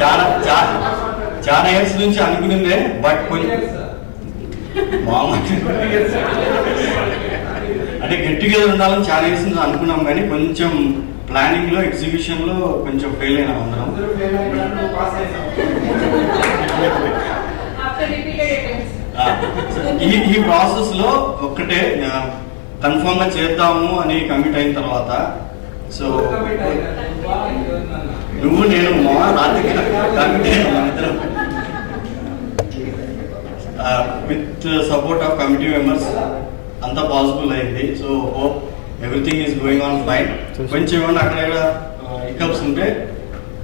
చాలా చాలా ఇయర్స్ నుంచి అనుకునిందే, బట్ కొంచెం అంటే గెట్ టుగెదర్ ఉండాలని చాలా ఇయర్స్ నుంచి అనుకున్నాం, కానీ కొంచెం ప్లానింగ్ లో ఎగ్జిక్యూషన్ లో కొంచెం ఫెయిల్ అయినా అందరం. ఈ ప్రాసెస్ లో ఒక్కటే కన్ఫర్మ్ గా చేద్దాము అని కమిట్ అయిన తర్వాత, సో నువ్వు నేను మా రాత్రి కమిట్ అయినా with support of committee members అంతా పాసిబుల్ అయింది. So hope everything is going on fine. కొంచెం ఏమన్నా అక్కడ హికప్స్ ఉంటే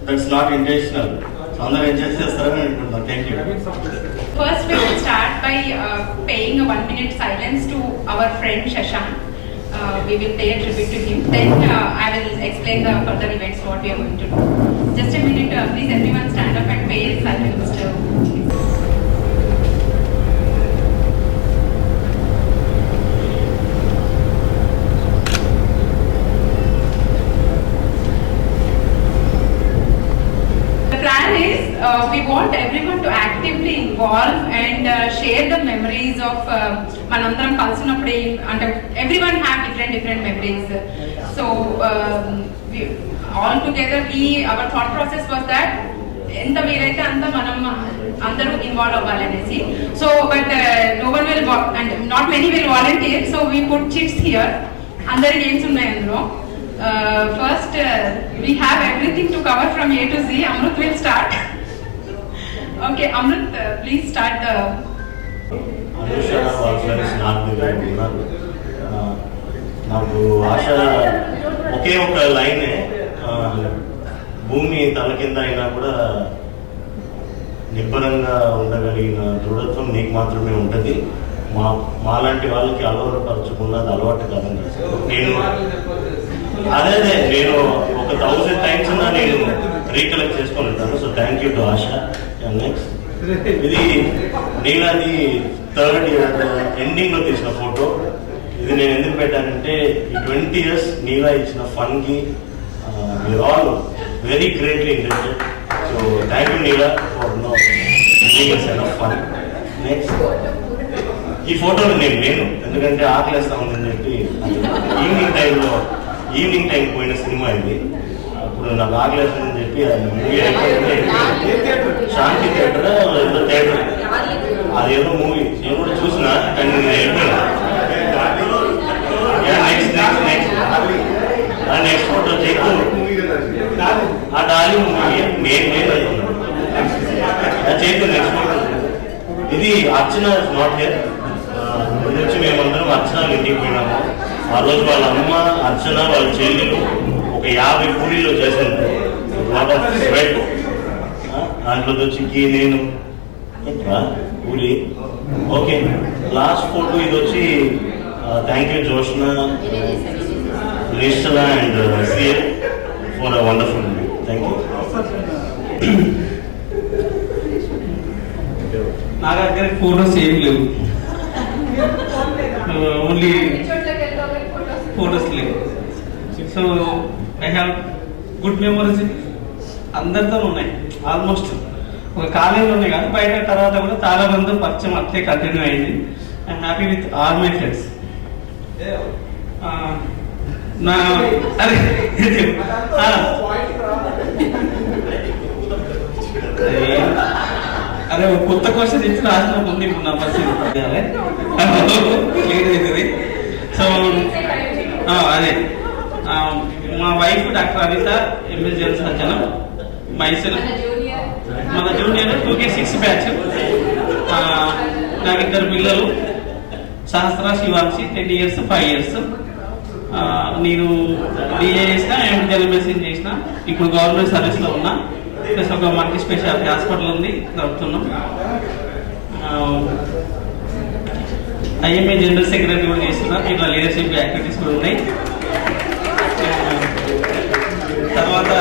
దట్స్ నాట్ ఇంటెన్షనల్. సో అందరూ ఎంజాయ్ చేస్తారని అనుకుంటున్నాను. Thank you. First we will start by paying a 1-minute silence to our friend Shashank. We will pay a tribute to him. Then I will explain the further events what we are going to do. Just a minute, please everyone stand up and pay silence to him. We want everyone to actively involve and share the memories of manandram kalsinappude ante everyone have different memories. So we all together our thought process was that enta veeraithe anta manam andaru involve avvalanesi. So but no one will and not many will volunteer, so we put chits here. Andari names unnayi andulo. First we have everything to cover from A to Z. Amrut will start. Okay, Amrit, please start the. Anusha, our friends, నాకు ఆశ ఒకే ఒక లైనే, భూమి తల కింద అయినా కూడా నిబ్బరంగా ఉండగలిగిన దృఢత్వం నీకు మాత్రమే ఉంటుంది. మాలాంటి వాళ్ళకి అలవాటుపరచుకున్నది అలవాటు కాదండి. నేను ఒక 1000 times నేను రీకలెక్ట్ చేసుకొని ఉంటాను. So thank you to Asha. Next ఇది నీలాది 3rd year ఎండింగ్ లో తీసిన ఫోటో. ఇది నేను ఎందుకు పెట్టానంటే ఈ 20 years నీలా ఇచ్చిన ఫన్ కి we are all very greatly interested. So thank you Neela for no fun. Next ఈ ఫోటోలు నేను ఎందుకంటే ఆకలేస్తా ఉందని చెప్పి ఈవినింగ్ టైం పోయిన సినిమా ఇది. అప్పుడు నాకు ఆకలేస్తుందని చెప్పి మూవీ శాంతి థియేటర్ ఏదో థియేటర్ అదేదో మూవీ నేను కూడా చూసిన, కానీ నేను వెళ్ళిపోయినా. నెక్స్ట్ ఫోటో చేస్తూ ఆ డార్లింగ్ మూవీ నేను చేస్తూ నెక్స్ట్ ఫోటో ఇది అర్చన నాట్ హియర్. ఇది వచ్చి మేమందరం అర్చన ఇంటికి పోయినాము. ఆ రోజు వాళ్ళ అమ్మ అర్చన వాళ్ళ చెల్లెలు ఒక 50 పూరీలో చేశాను. దాంట్లో వచ్చి నేను పూరి. ఓకే, లాస్ట్ ఫోటో ఇది వచ్చి thank you Joshna, Nischala and CL for a wonderful movie. Thank you. నా దగ్గర ఫోటోస్ ఏం లేవు, ఓన్లీ ఫోటోస్ లేవు. So I have good memories అందరితో ఉన్నాయి. ఆల్మోస్ట్ ఒక కాలేజీలో ఉన్నాయి కానీ బయట తర్వాత కూడా చాలా మంది పరిచయం అట్లే కంటిన్యూ అయింది. I'm happy with all my friends. నా అరే కొత్త క్వశ్చన్ ఇచ్చి రాసిన ముందు ఇప్పుడు నా పరిస్థితి క్లియర్ అవుతుంది. సో అదే మా wife doctor Anitha, MS general surgeon. Myself మన జూనియర్ 2K6 బ్యాచ్. నాకు 2 పిల్లలు, సహస్ర, శివాంశి. 10 years 5 years. నేను డిఏ చేసిన, ఎంఎస్ చేసిన. ఇప్పుడు గవర్నమెంట్ సర్వీస్లో ఉన్నా. ప్లస్ ఒక మల్టీ స్పెషాలిటీ హాస్పిటల్ ఉంది, నడుపుతున్నాం. ఐఎంఏ జనరల్ సెక్రటరీ కూడా చేస్తున్నా. ఇట్లా లీడర్షిప్ యాక్టివిటీస్ కూడా ఉన్నాయి. తర్వాత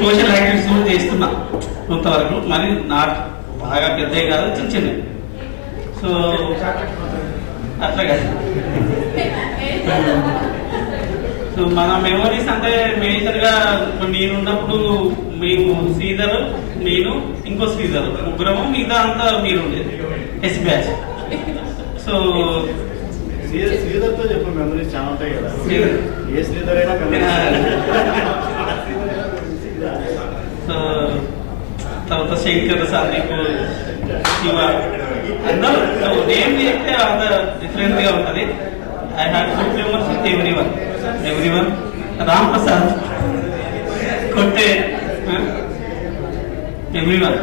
సోషల్ యాక్టివిటీస్ కూడా చేస్తున్నా కొంతవరకు. మరి నాకు బాగా పెద్దవి కాదు, చిన్న చిన్నవి. సో అట్లా కాదు. సో సో మన మెమరీస్ అంటే మేజర్గా నేను ఉన్నప్పుడు మేము శ్రీధర్, నేను ఇంకో శ్రీధర్ ముగ్గురము, మిగతా అంతా మీరు ఉండేది ఎస్ బ్యాచ్. సో శ్రీధర్తో చెప్పు, మెమరీస్ చాలా ఉంటాయి కదా. ఏ శ్రీధర్ అయినా సో తర్వాత శంకర్, సందీప్, శివ అందరూ నేమ్ చెప్తే అంత డిఫరెంట్ గా ఉంటుంది. I have good memories with everyone. Ram Prasad, కొట్టే, ఎవ్రీవన్,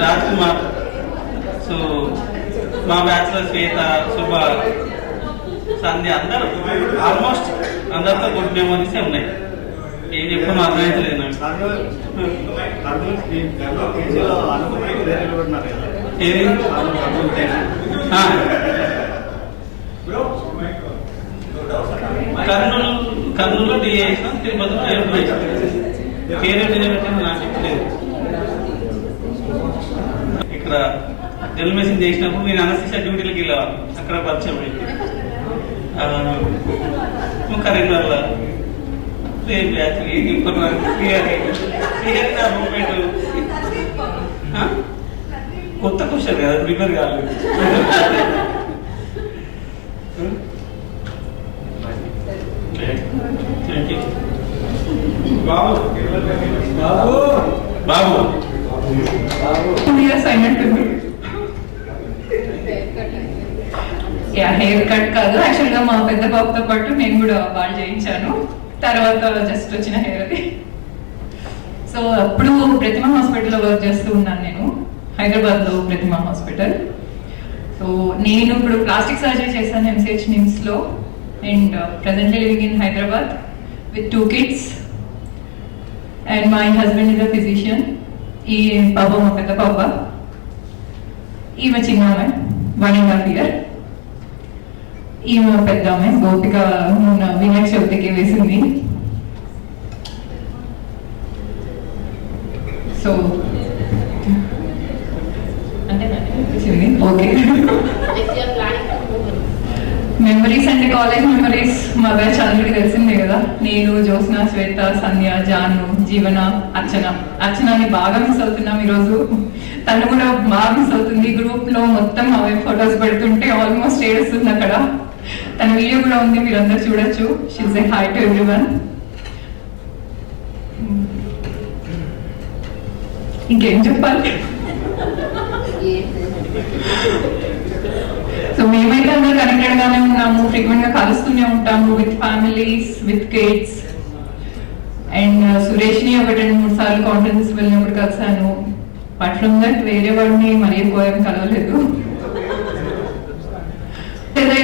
రాజ్ కుమార్. సో మా బ్యాచ్ లో శ్వేత, శుభ, సంధ్య అందరూ ఆల్మోస్ట్ అందరితో గుడ్ మెమరీస్ ఉన్నాయి. ఏం చెప్పను అర్థమైతలేదు నాకు. ఏది కర్నూలులో డి చేసిన, తిరుపతిలో ఎప్పుడు పేరెంట్ నాకు లేదు. ఇక్కడ టెలిమెషన్ చేసినప్పుడు నేను అనస్థిషియా డ్యూటీలకు వెళ్ళేవాళ్ళు, అక్కడ పరిచయం అయింది. కరీంనగర్లో ఇప్పుడు కొత్త క్వశ్చన్ కదా, ప్రిపేర్ కాలేదు. బాబు హెయిర్ కట్ కాదు, యాక్చువల్ గా మా పెద్ద బాబుతో పాటు నేను కూడా బాగా చేయించాను. తర్వాత జస్ట్ వచ్చిన హెయిర్ అది. సో అప్పుడు ప్రతిమ హాస్పిటల్లో వర్క్ చేస్తూ ఉన్నాను నేను, హైదరాబాద్ లో ప్రతిమ హాస్పిటల్. సో నేను ఇప్పుడు ప్లాస్టిక్ సర్జరీ చేశాను MCH నిమ్స్ లో, and presently living in Hyderabad with 2 kids. And my husband is a physician. ఈ పాప మా పెద్ద పాప, ఈమె చిన్న ఆమె 1.5 years. ఈమె పెద్ద ఆమె గోపిక, వినాయక చవితికి వేసింది. సో అంటే ఓకే. మెమరీస్ అంటే కాలేజ్ మెమరీస్ మా బ్యాచ్ అందరికీ తెలిసిందే కదా. నేను, జ్యోత్స్న, శ్వేత, సంధ్య, జాను, జీవన, అర్చనని బాగా మిస్ అవుతున్నాం ఈరోజు. తను కూడా బాగా మిస్ అవుతుంది. గ్రూప్ లో మొత్తం అవే ఫొటోస్ పెడుతుంటే ఆల్మోస్ట్ ఏడుస్తుంది అక్కడ. తన వీడియో కూడా ఉంది, మీరు అందరు చూడొచ్చు. She say hi to everyone. ఇంకేం చెప్పాలి? సో మేమైతే అందరూ కనెక్టెడ్ గానే ఉన్నాము, ఫ్రీక్వెంట్ గా కలుస్తూనే ఉంటాము with families, with kids. And Suresh ని ఒక 2-3 సార్లు కాన్ఫరెన్స్ వెళ్ళినప్పుడు కలిసాను. అపార్ట్ ఫ్రమ్ దట్ వేరే వాడిని మరీ ఎక్కువ కలవలేదు.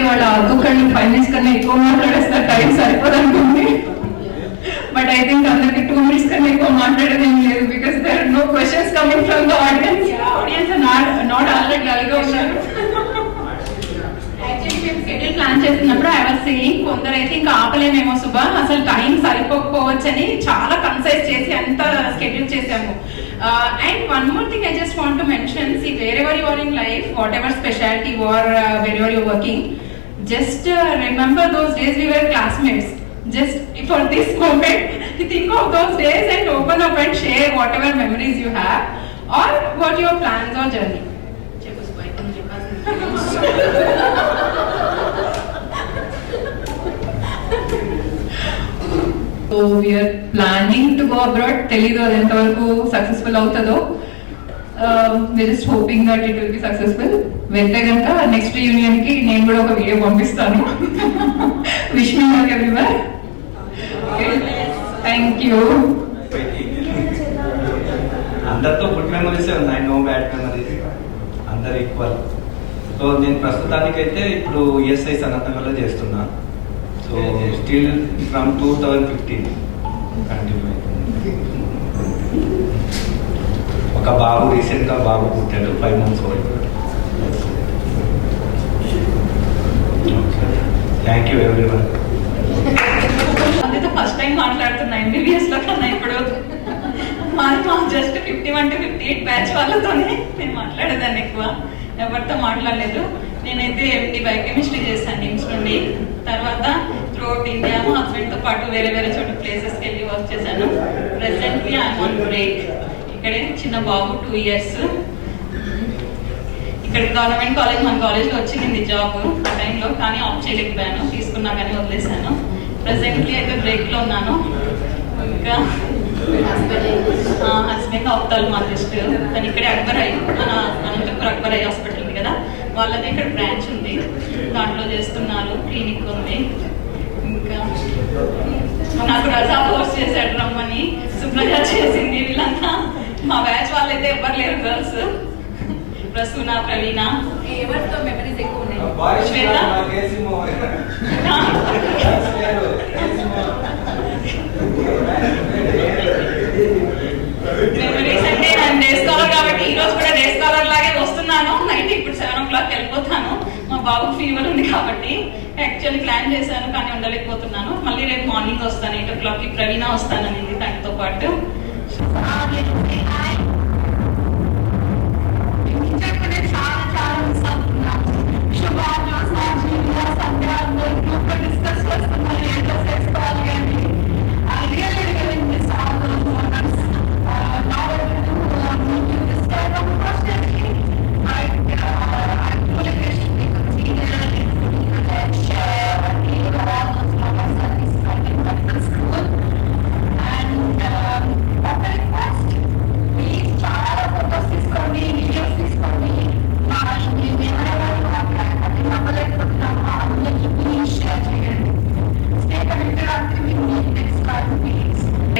వాళ్ళ ఒక్కొక్కళ్ళు 5 minutes కన్నా ఎక్కువ మాట్లాడేస్తారు, టైం సరిపోదనుకుంది. బట్ ఐ థింక్ అందరికి 2 minutes కన్నా ఎక్కువ మాట్లాడేది ఏం లేదు, because there are no questions coming from the audience. Audience not already అలాగే ఉన్నారు. యాక్చువల్లీ మేము షెడ్యూల్ ప్లాన్ చేస్తున్నప్పుడు ఐ వాజ్ సేయింగ్, కొందరైతే ఇంకా ఆపలేమేమో శుభ, అసలు టైం సరిపోకపోవచ్చు అని చాలా కన్సైజ్ చేసి అంత షెడ్యూల్ చేసాము. And one more thing I just want to mention, see, wherever you are in life, whatever specialty or wherever you're working, just remember those days we were classmates. Just for this moment, think of those days and open up and share whatever memories you have or what your plans or journey. So we are planning to go abroad. Telidu adi entavaraku successful avutado. We are just hoping that it will be successful. Vente ganaka next reunion ki nenu kuda oka video panpistanu. Wish me luck everyone. Okay. Thank you. అందరితో good memories ఉన్నాయి, no bad memories, అందరు equal. So నేను ప్రస్తుతానికైతే ఇప్పుడు ESI సనత్నగర్లో చేస్తున్నా. So still from 2015 continue అవుతుంది. ఒక బాబు రీసెంట్గా బాబు పుట్టాడు, 5 months old. Thank you everyone. అందుతో ఫస్ట్ టైం మాట్లాడుతున్నా MBBS లో కన్నా. ఇప్పుడు జస్ట్ 51 to 58 బ్యాచ్ వాళ్ళతోనే నేను మాట్లాడేదాన్ని, ఎక్కువ ఎవరితో మాట్లాడలేదు. నేనైతే MD బయోకెమిస్ట్రీ చేశాను నిమ్స్ నుండి. తర్వాత త్రూఅవుట్ ఇండియా మా హస్బెండ్తో పాటు వేరే వేరే చోట ప్లేసెస్కి వెళ్ళి వర్క్ చేశాను. Presently I'm on break. ఇక్కడే చిన్న బాబు 2 years. ఇక్కడ గవర్నమెంట్ కాలేజ్, మన కాలేజ్లో వచ్చింది జాబ్ ఆ టైంలో, కానీ ఆఫ్ చేయలేకపోయాను. తీసుకున్నా కానీ వదిలేశాను. ప్రెసెంట్లీ అయితే బ్రేక్లో ఉన్నాను. ఇంకా హస్బెండ్ ఆప్థాల్మాలజిస్ట్. తను ఇక్కడే అక్బర్ మన అనంతపురం అక్బర్ హాస్పిటల్ ఉంది కదా, వాళ్ళది ఇక్కడ బ్రాంచ్ ఉంది, దాంట్లో చేస్తున్నారు. క్లినిక్ ఉంది. ఇంకా నాకు రజా పోస్ట్ చేశాడు రమ్మని, సుప్రజ చేసింది. వీళ్ళంతా మా బ్యాచ్ వాళ్ళైతే ఎవ్వరు లేరు గర్ల్స్. ప్రసూన, ప్రవీణ. ఎవరితో మెమరీస్ ఎక్కువ ఉన్నాయి? మెమరీస్ అంటే నేను డే స్కాలర్ కాబట్టి ఈ రోజు కూడా డే స్కాలర్ లాగే వస్తున్నాను. నైట్ ఇప్పుడు 7 o'clock వెళ్ళిపోతాను. మా బాబుకి ఫీవర్ ఉంది కాబట్టి యాక్చువల్లీ ప్లాన్ చేశాను, కానీ ఉండలేకపోతున్నాను. మళ్ళీ రేపు మార్నింగ్ వస్తాను 8 o'clock. ప్రవీణ వస్తానని తనతో పాటు.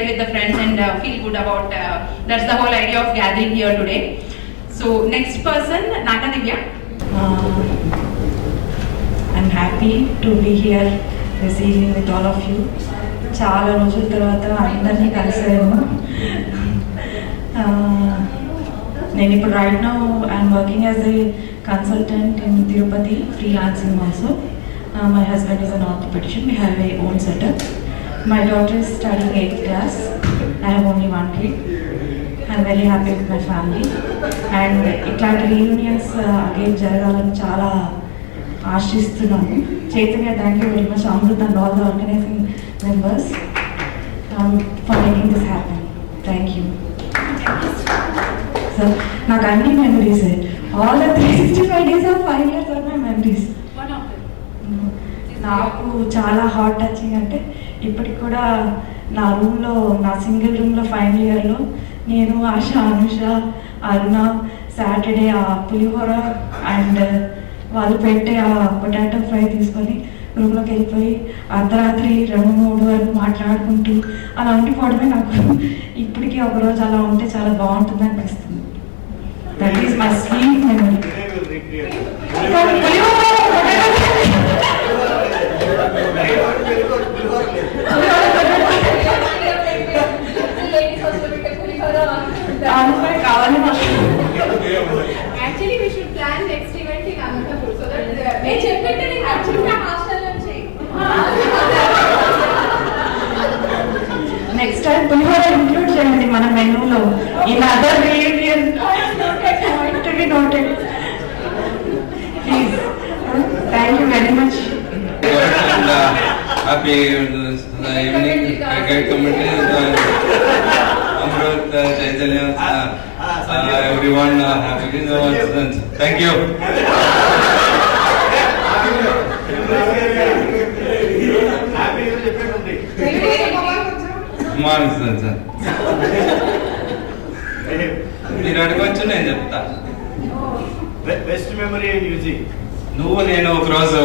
With the friends and feel good about that's the whole idea of gathering here today. So next person, Naka Divya. I'm happy to be here this evening with all of you. చాలా రోజుల తర్వాత అందరినీ కలిసాను. నేను ఇప్పుడు right now I'm working as a consultant in Tirupati, freelancing also. My husband is an orthopaedician. We have our own setup. My daughter is studying 8th class. I have only one kid. I'm very happy with my family. And ఇట్లాంటి reunions again జరగాలని చాలా ఆశిస్తున్నాను. Chaitanya, thank you very much, Amrit and all the organising members for making this happy. Thank you sir. నాకు అన్ని memories, all the 365 days of 5 years are my memories. నాకు చాలా heart touching అంటే ఇప్పటికి కూడా నా రూమ్లో, నా సింగిల్ రూమ్లో ఫైనల్ ఇయర్లో నేను, ఆశ, అనుష, అరుణ సాటర్డే ఆ పులిహోర అండ్ వాళ్ళు పెట్టే ఆ పొటాటో ఫ్రై తీసుకొని రూమ్లోకి వెళ్ళిపోయి అర్ధరాత్రి 2-3 వరకు మాట్లాడుకుంటూ అలా ఉండిపోవడమే నాకు ఇప్పటికీ ఒకరోజు అలా ఉంటే చాలా బాగుంటుంది అనిపిస్తుంది. That is my sweet memory. కావాలి. Actually, we should plan next event in Anantapur so that నేను చెప్పితే నేను యాక్చువల్లీ హాస్టల్ నుంచి నెక్స్ట్ టైం పులిహోర ఇంక్లూడ్ చేయండి మన మెనూలో. In other reunion to be noted please. Thank you very much. Happy evening committee, Amrit, Chaitanya, everyone, happy New Thank you. మానిస్తాను sir, మీరు అడగవచ్చు, నేను చెప్తా. Best memory music. నువ్వు నేను ఒకరోజు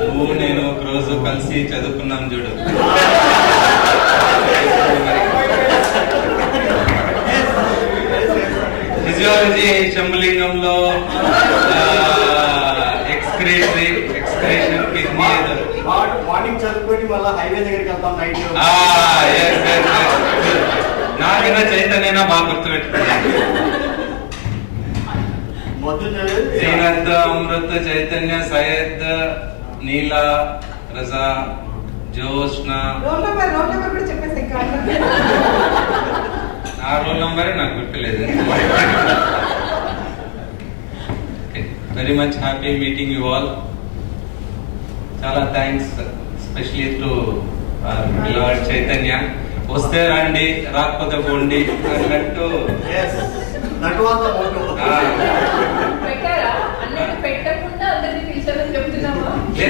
నువ్వు నేను ఒకరోజు కలిసి చదువుకున్నాం చూడు. ఫిజియాలజీ శంభులింగంలో ఎక్స్క్రేషన్ కిడ్నీ మార్నింగ్ చదువుకొని మళ్ళీ హైవే దగ్గరికి వెళ్తాం నైట్. నాకైనా చైతన్యనా బాగా గుర్తుపెట్టుకున్నాను. శ్రీనాథ్, అమృత్, చైతన్య, సయ్యద్, నీలా, రజా, జోష్న. ఆ రోల్ నంబరే నాకు గుర్తులేదు. Very much happy meeting you all. చాలా థ్యాంక్స్ స్పెషలీ టు పిల్లవాడు చైతన్య. వస్తే రండి, రాకపోతే పోండి అన్నట్టు.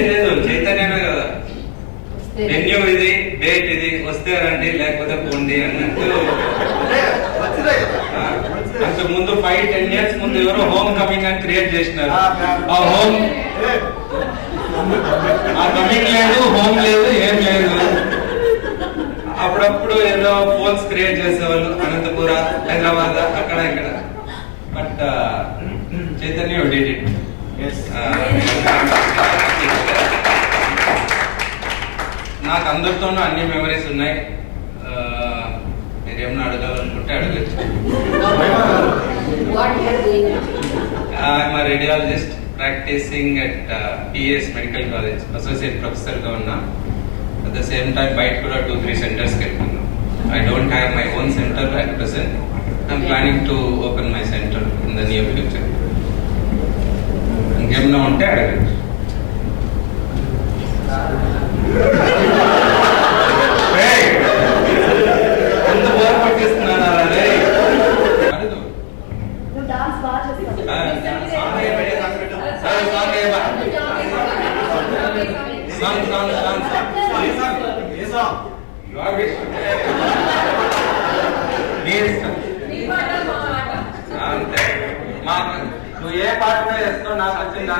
లేదు, చైతన్యమే కదా, వెన్యూ ఇది, డేట్ ఇది, వస్తే రండి లేకపోతే పోండి అన్నట్టు. అంతకు ముందు 5-10 years ముందు ఎవరో హోమ్ కమింగ్ అని క్రియేట్ చేసినారు. ఆ హోమ్ కమింగ్ లేదు, హోమ్ లేదు, ఏం లేదు. అప్పుడప్పుడు ఏదో ఫోన్స్ క్రియేట్ చేసేవాళ్ళు అనంతపుర, హైదరాబాద్, అక్కడ ఇక్కడ. But Chaitanya did it. నాకు అందరితోనూ అన్ని మెమరీస్ ఉన్నాయి. మీరేమన్నా అడగాలనుకుంటే అడగచ్చు. I'm a radiologist practicing at PS Medical College, associate professor గా ఉన్నా. At the same time బయట కూడా 2-3 centers కి వెళ్తున్నాను. I don't have my own center at present. I'm planning to open my center in the near future. ఇంకేమన్నా ఉంటే అడగచ్చు. ఎంత బోర్ పట్టిస్తున్నాను అదే. అంతే, నువ్వు ఏ పాట చేస్తావు నాకు వచ్చింది.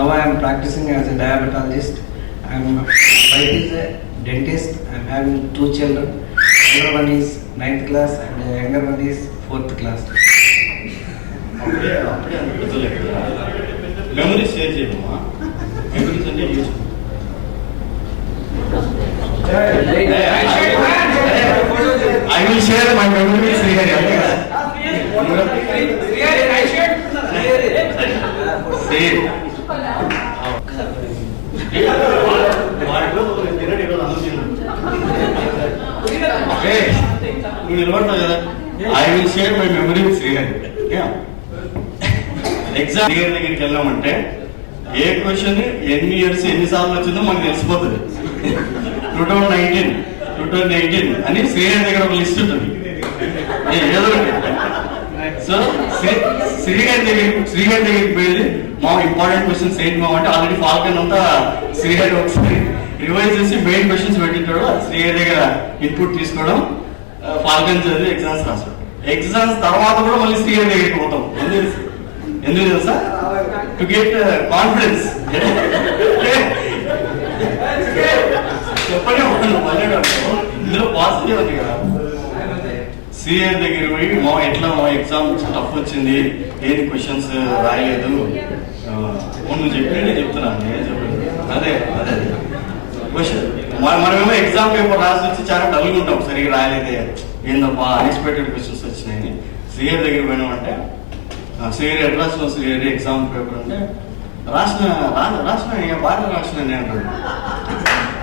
Now I am practicing as a diabetologist. Wife is a dentist. I am having 2 children. Elder one is 9th class and the younger one is 4th class. Memories share చేయమ్మా. మెమరీస్ అంటే I will share my memories here. I will share my memories here. Exam దగ్గరికి వెళ్ళామంటే ఏ question ఎన్ని years ఎన్నిసార్లు వచ్చిందో మనకు తెలిసిపోతుంది. 2019 అని శ్రీహరి దగ్గర ఒక లిస్ట్ ఉంటుంది. ఏదో సో శ్రీహరి దగ్గరికి పోయి మా ఇంపార్టెంట్ క్వశ్చన్స్ ఏంటి మా అంటే ఆల్రెడీ ఫాల్కన్ అంతా శ్రీహరి ఒకసారి రివైజ్ చేసి మెయిన్ క్వశ్చన్స్ పెట్టింటాడు. శ్రీహరి దగ్గర ఇన్పుట్ తీసుకోవడం, ఫాల్కన్ చదివి ఎగ్జామ్స్ రాస్తాడు. ఎగ్జామ్స్ తర్వాత కూడా మళ్ళీ శ్రీహరి దగ్గరికి పోతాం. ఎందుకు తెలుసా? To get confidence. చెప్పనే మళ్ళీ ఇందులో పాజిటివ్ ఉంది కదా. సిఆర్ దగ్గర పోయి మా ఎట్లా మా ఎగ్జామ్ టఫ్ వచ్చింది, ఏది క్వశ్చన్స్ రాయలేదు, నువ్వు చెప్పి నేను చెప్తున్నాను, నేను చెప్పలేదు. అదే క్వశ్చన్ మనమేమో ఎగ్జామ్ పేపర్ రాసి వచ్చి చాలా డల్గా ఉంటాం, సరిగ్గా రాయలేదే, ఏందప్పా అన్ఎక్స్పెక్టెడ్ క్వశ్చన్స్ వచ్చినాయని. సిఆర్ దగ్గర పోయినామంటే సిఆర్ ఎట్లా రాసిన సిఆర్ ఎగ్జామ్ పేపర్ అంటే రాసిన బాగా రాసిన అంటాడు.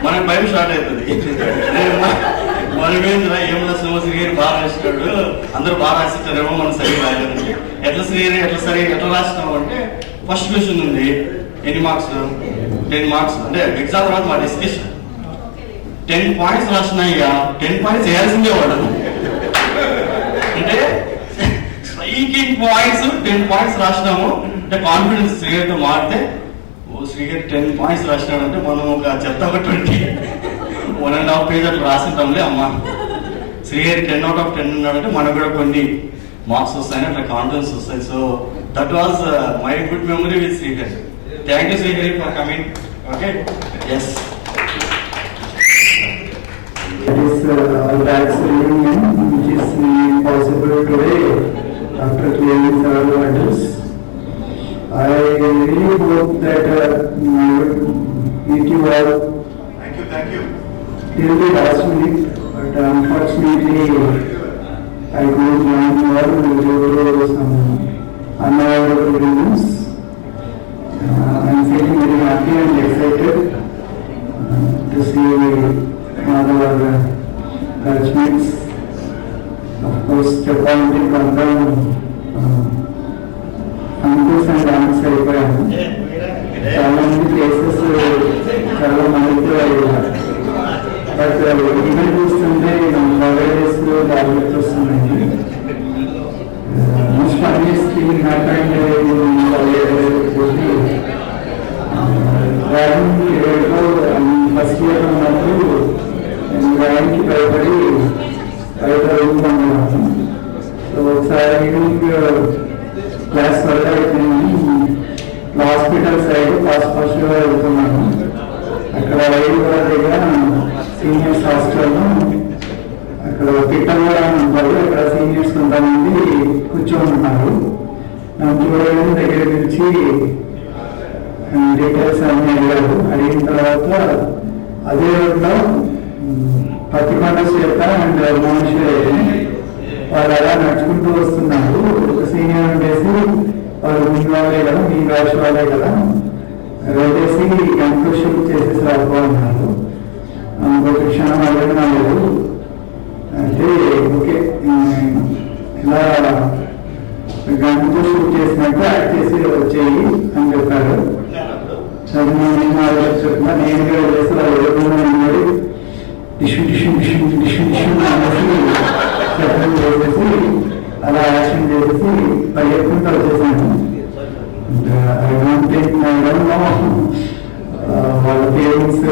మనకి భయం స్టార్ట్ అవుతుంది. మనమేంద్రా ఏం రాసిన శ్రీహరి బాగా రాసినాడు, అందరూ బాగా రాసిస్తారేమో మనం సరిగ్గా రాయలేదంటే ఎట్లా శ్రీహరి ఎట్లా రాసినావు అంటే ఫస్ట్ క్వశ్చన్ ఉంది ఎన్ని మార్క్స్ 10 మార్క్స్ అంటే ఎగ్జామ్ తర్వాత మా డిస్కషన్ 10 పాయింట్స్ రాసినాయ్యా 10 పాయింట్స్ వేయాల్సిందే వాడు అంటే స్ట్రైకింగ్ పాయింట్స్ 10 పాయింట్స్ రాసినాము అంటే కాన్ఫిడెన్స్ శ్రీగారితో మారితే ఓ శ్రీగారి 10 పాయింట్స్ రాసినాడంటే మనం ఒక చెత్త ఒక 20 1.5 పేజ్ అట్లా రాసింటాంలే అమ్మా శ్రీగారి 10 out of 10 ఉన్నాడంటే మనకు కూడా కొన్ని మార్క్స్ వస్తాయని అట్లా కాన్ఫిడెన్స్ వస్తాయి so that was my good memory with శ్రీగారి థ్యాంక్ యూ శ్రీగారి for coming okay yes It is our tax reunion which is possible today after clearing several hurdles. I really hope that we would meet you all. Thank you. Till the last minute, but unfortunately I couldn't join you all due to some unavoidable reasons. I am feeling very happy and excited to see all our batchmates. Of course, చెప్పాలంటే కొంచెం uncles and dance అయిపోయాము చాలా మంది places చాలా మందికి but event చూస్తుంటే colleges బాగా వస్తున్నాయి most funniest thing happened drawing పీరియడ్లో ఫస్ట్ ఇయర్ ఉన్నప్పుడు నేను డ్రాయింగ్కి భయపడి బయట చదువుకున్నాను సో ఒకసారి ఈవినింగ్ క్లాస్ వరకు అయిపోయింది హాస్పిటల్ సైడ్ ఫస్ట్గా వెళ్తున్నాను అక్కడ రైలు దగ్గర సీనియర్స్ హాస్టల్లో అక్కడ పిట్టగూడ ఉంటారు అక్కడ సీనియర్స్ కొంతమంది కూర్చొని ఉన్నారు నన్ను చూడగానే దగ్గర నుంచి డీటెయిల్స్ అన్నీ అడిగారు అడిగిన తర్వాత అదే రోడ్లో పత్తికొండ చేత అండ్ మనుషులు వాళ్ళు అలా నడుచుకుంటూ వస్తున్నారు ఒక సీనియర్ ఉండేసి వాళ్ళు మీ వాళ్ళే కదా మీ బ్యాచ్ వాళ్ళే కదా వెళ్ళేసి కంక్లూషన్ చేసేసి రాకపోతున్నారు ఇంకొక క్షణం అడగలేదు అంటే ఓకే ఇలా గన్తో షూట్ చేసినట్టు యాక్ట్ చేసి వచ్చేయి అని చెప్పారు చదువు నేను చెప్తున్నా నేను వెళ్ళేసి వాళ్ళు ఎదురు tissue tissue tissue tissue tissue అనేసి చెప్పడం చేసేసి అలా యాక్షన్ చేసేసి పరిగెత్తుకుంటూ వచ్చేసాను ఐ డోంట్ థింక్ వాళ్ళ parents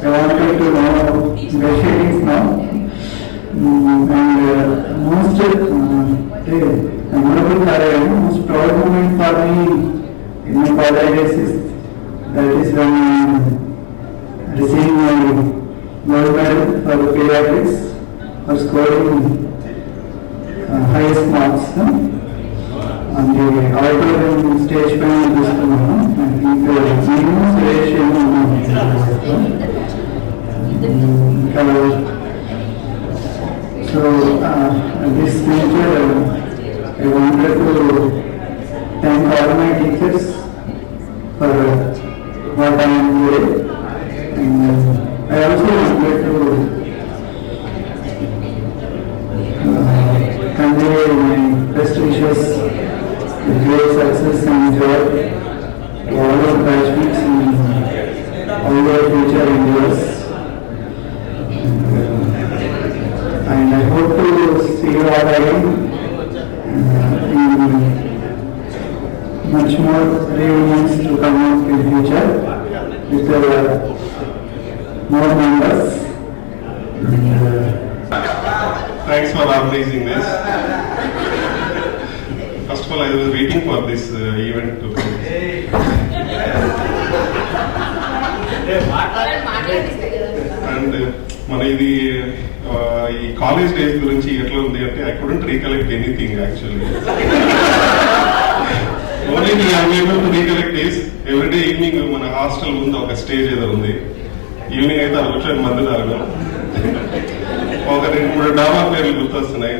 I wanted to know the shadings now and most memorable most proud moment for me in my college is that is when receiving my gold medal for the pediatrics for scoring highest marks on the auditorium stage panel చూస్తున్నాను so this nature I wanted to thank all my teachers for what I am doing and I also wanted to convey my best wishes with great success and joy to all our batchmates and all our future endeavors. And I hope to see you all again in much more reunions to come up in future with more members. Thanks for organizing this. First of all, I was waiting for this event to come. And మన ఇది ఈ college days గురించి ఎట్లా ఉంది అంటే I couldn't recollect anything actually only I'm able to recollect is everyday evening మన hostel ముందు ఒక స్టేజ్ ఏదో ఉంది ఈవినింగ్ అయితే అది వచ్చి మంది తాగడం ఒక 2-3 డాబా పేర్లు గుర్తొస్తున్నాయి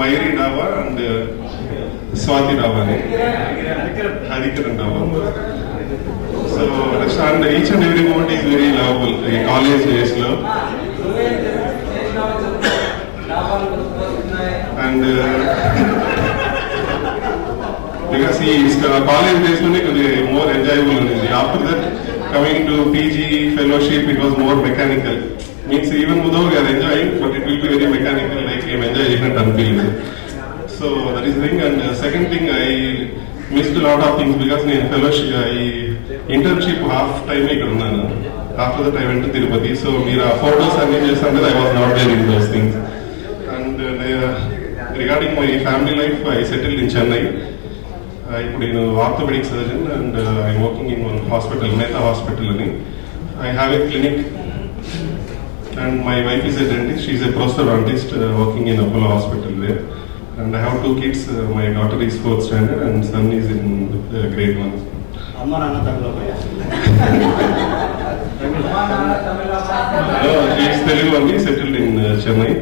మైరీ డాబా అండ్ స్వాతి డాబా అని Harikaran dhaba so and each and every moment is very lovable ఈ కాలేజ్ డేస్ లో అండ్ బికాస్ ఈ కాలేజ్ డేస్ లోనే కొద్దిగా మోర్ ఎంజాయబుల్ ఉంది. After that coming to PG fellowship it was more mechanical. Means even Udhav we are enjoying, but it will be very mechanical, like మేము enjoy చేసినట్టు అనిపించలేదు. So that is thing. And second thing, I missed lot of things because నేను fellowship ఈ internship half time ఇక్కడ ఉన్నాను. After that I went to Tirupati. So మీరు ఆ photos అన్ని చేస్తుంటే I was not there in those things. And regarding my family life, I settled in Chennai. ఇప్పుడు నేను orthopaedic surgeon and I working in one hospital, Mehta hospital అని. I have a clinic and my wife is a dentist. She is a prosthodontist working in Apollo Hospital there. And I have 2 kids. My daughter is 4th standard and son is in grade 1. Amma nana Tamil bhaiya. She is Telugu only, settled in Chennai.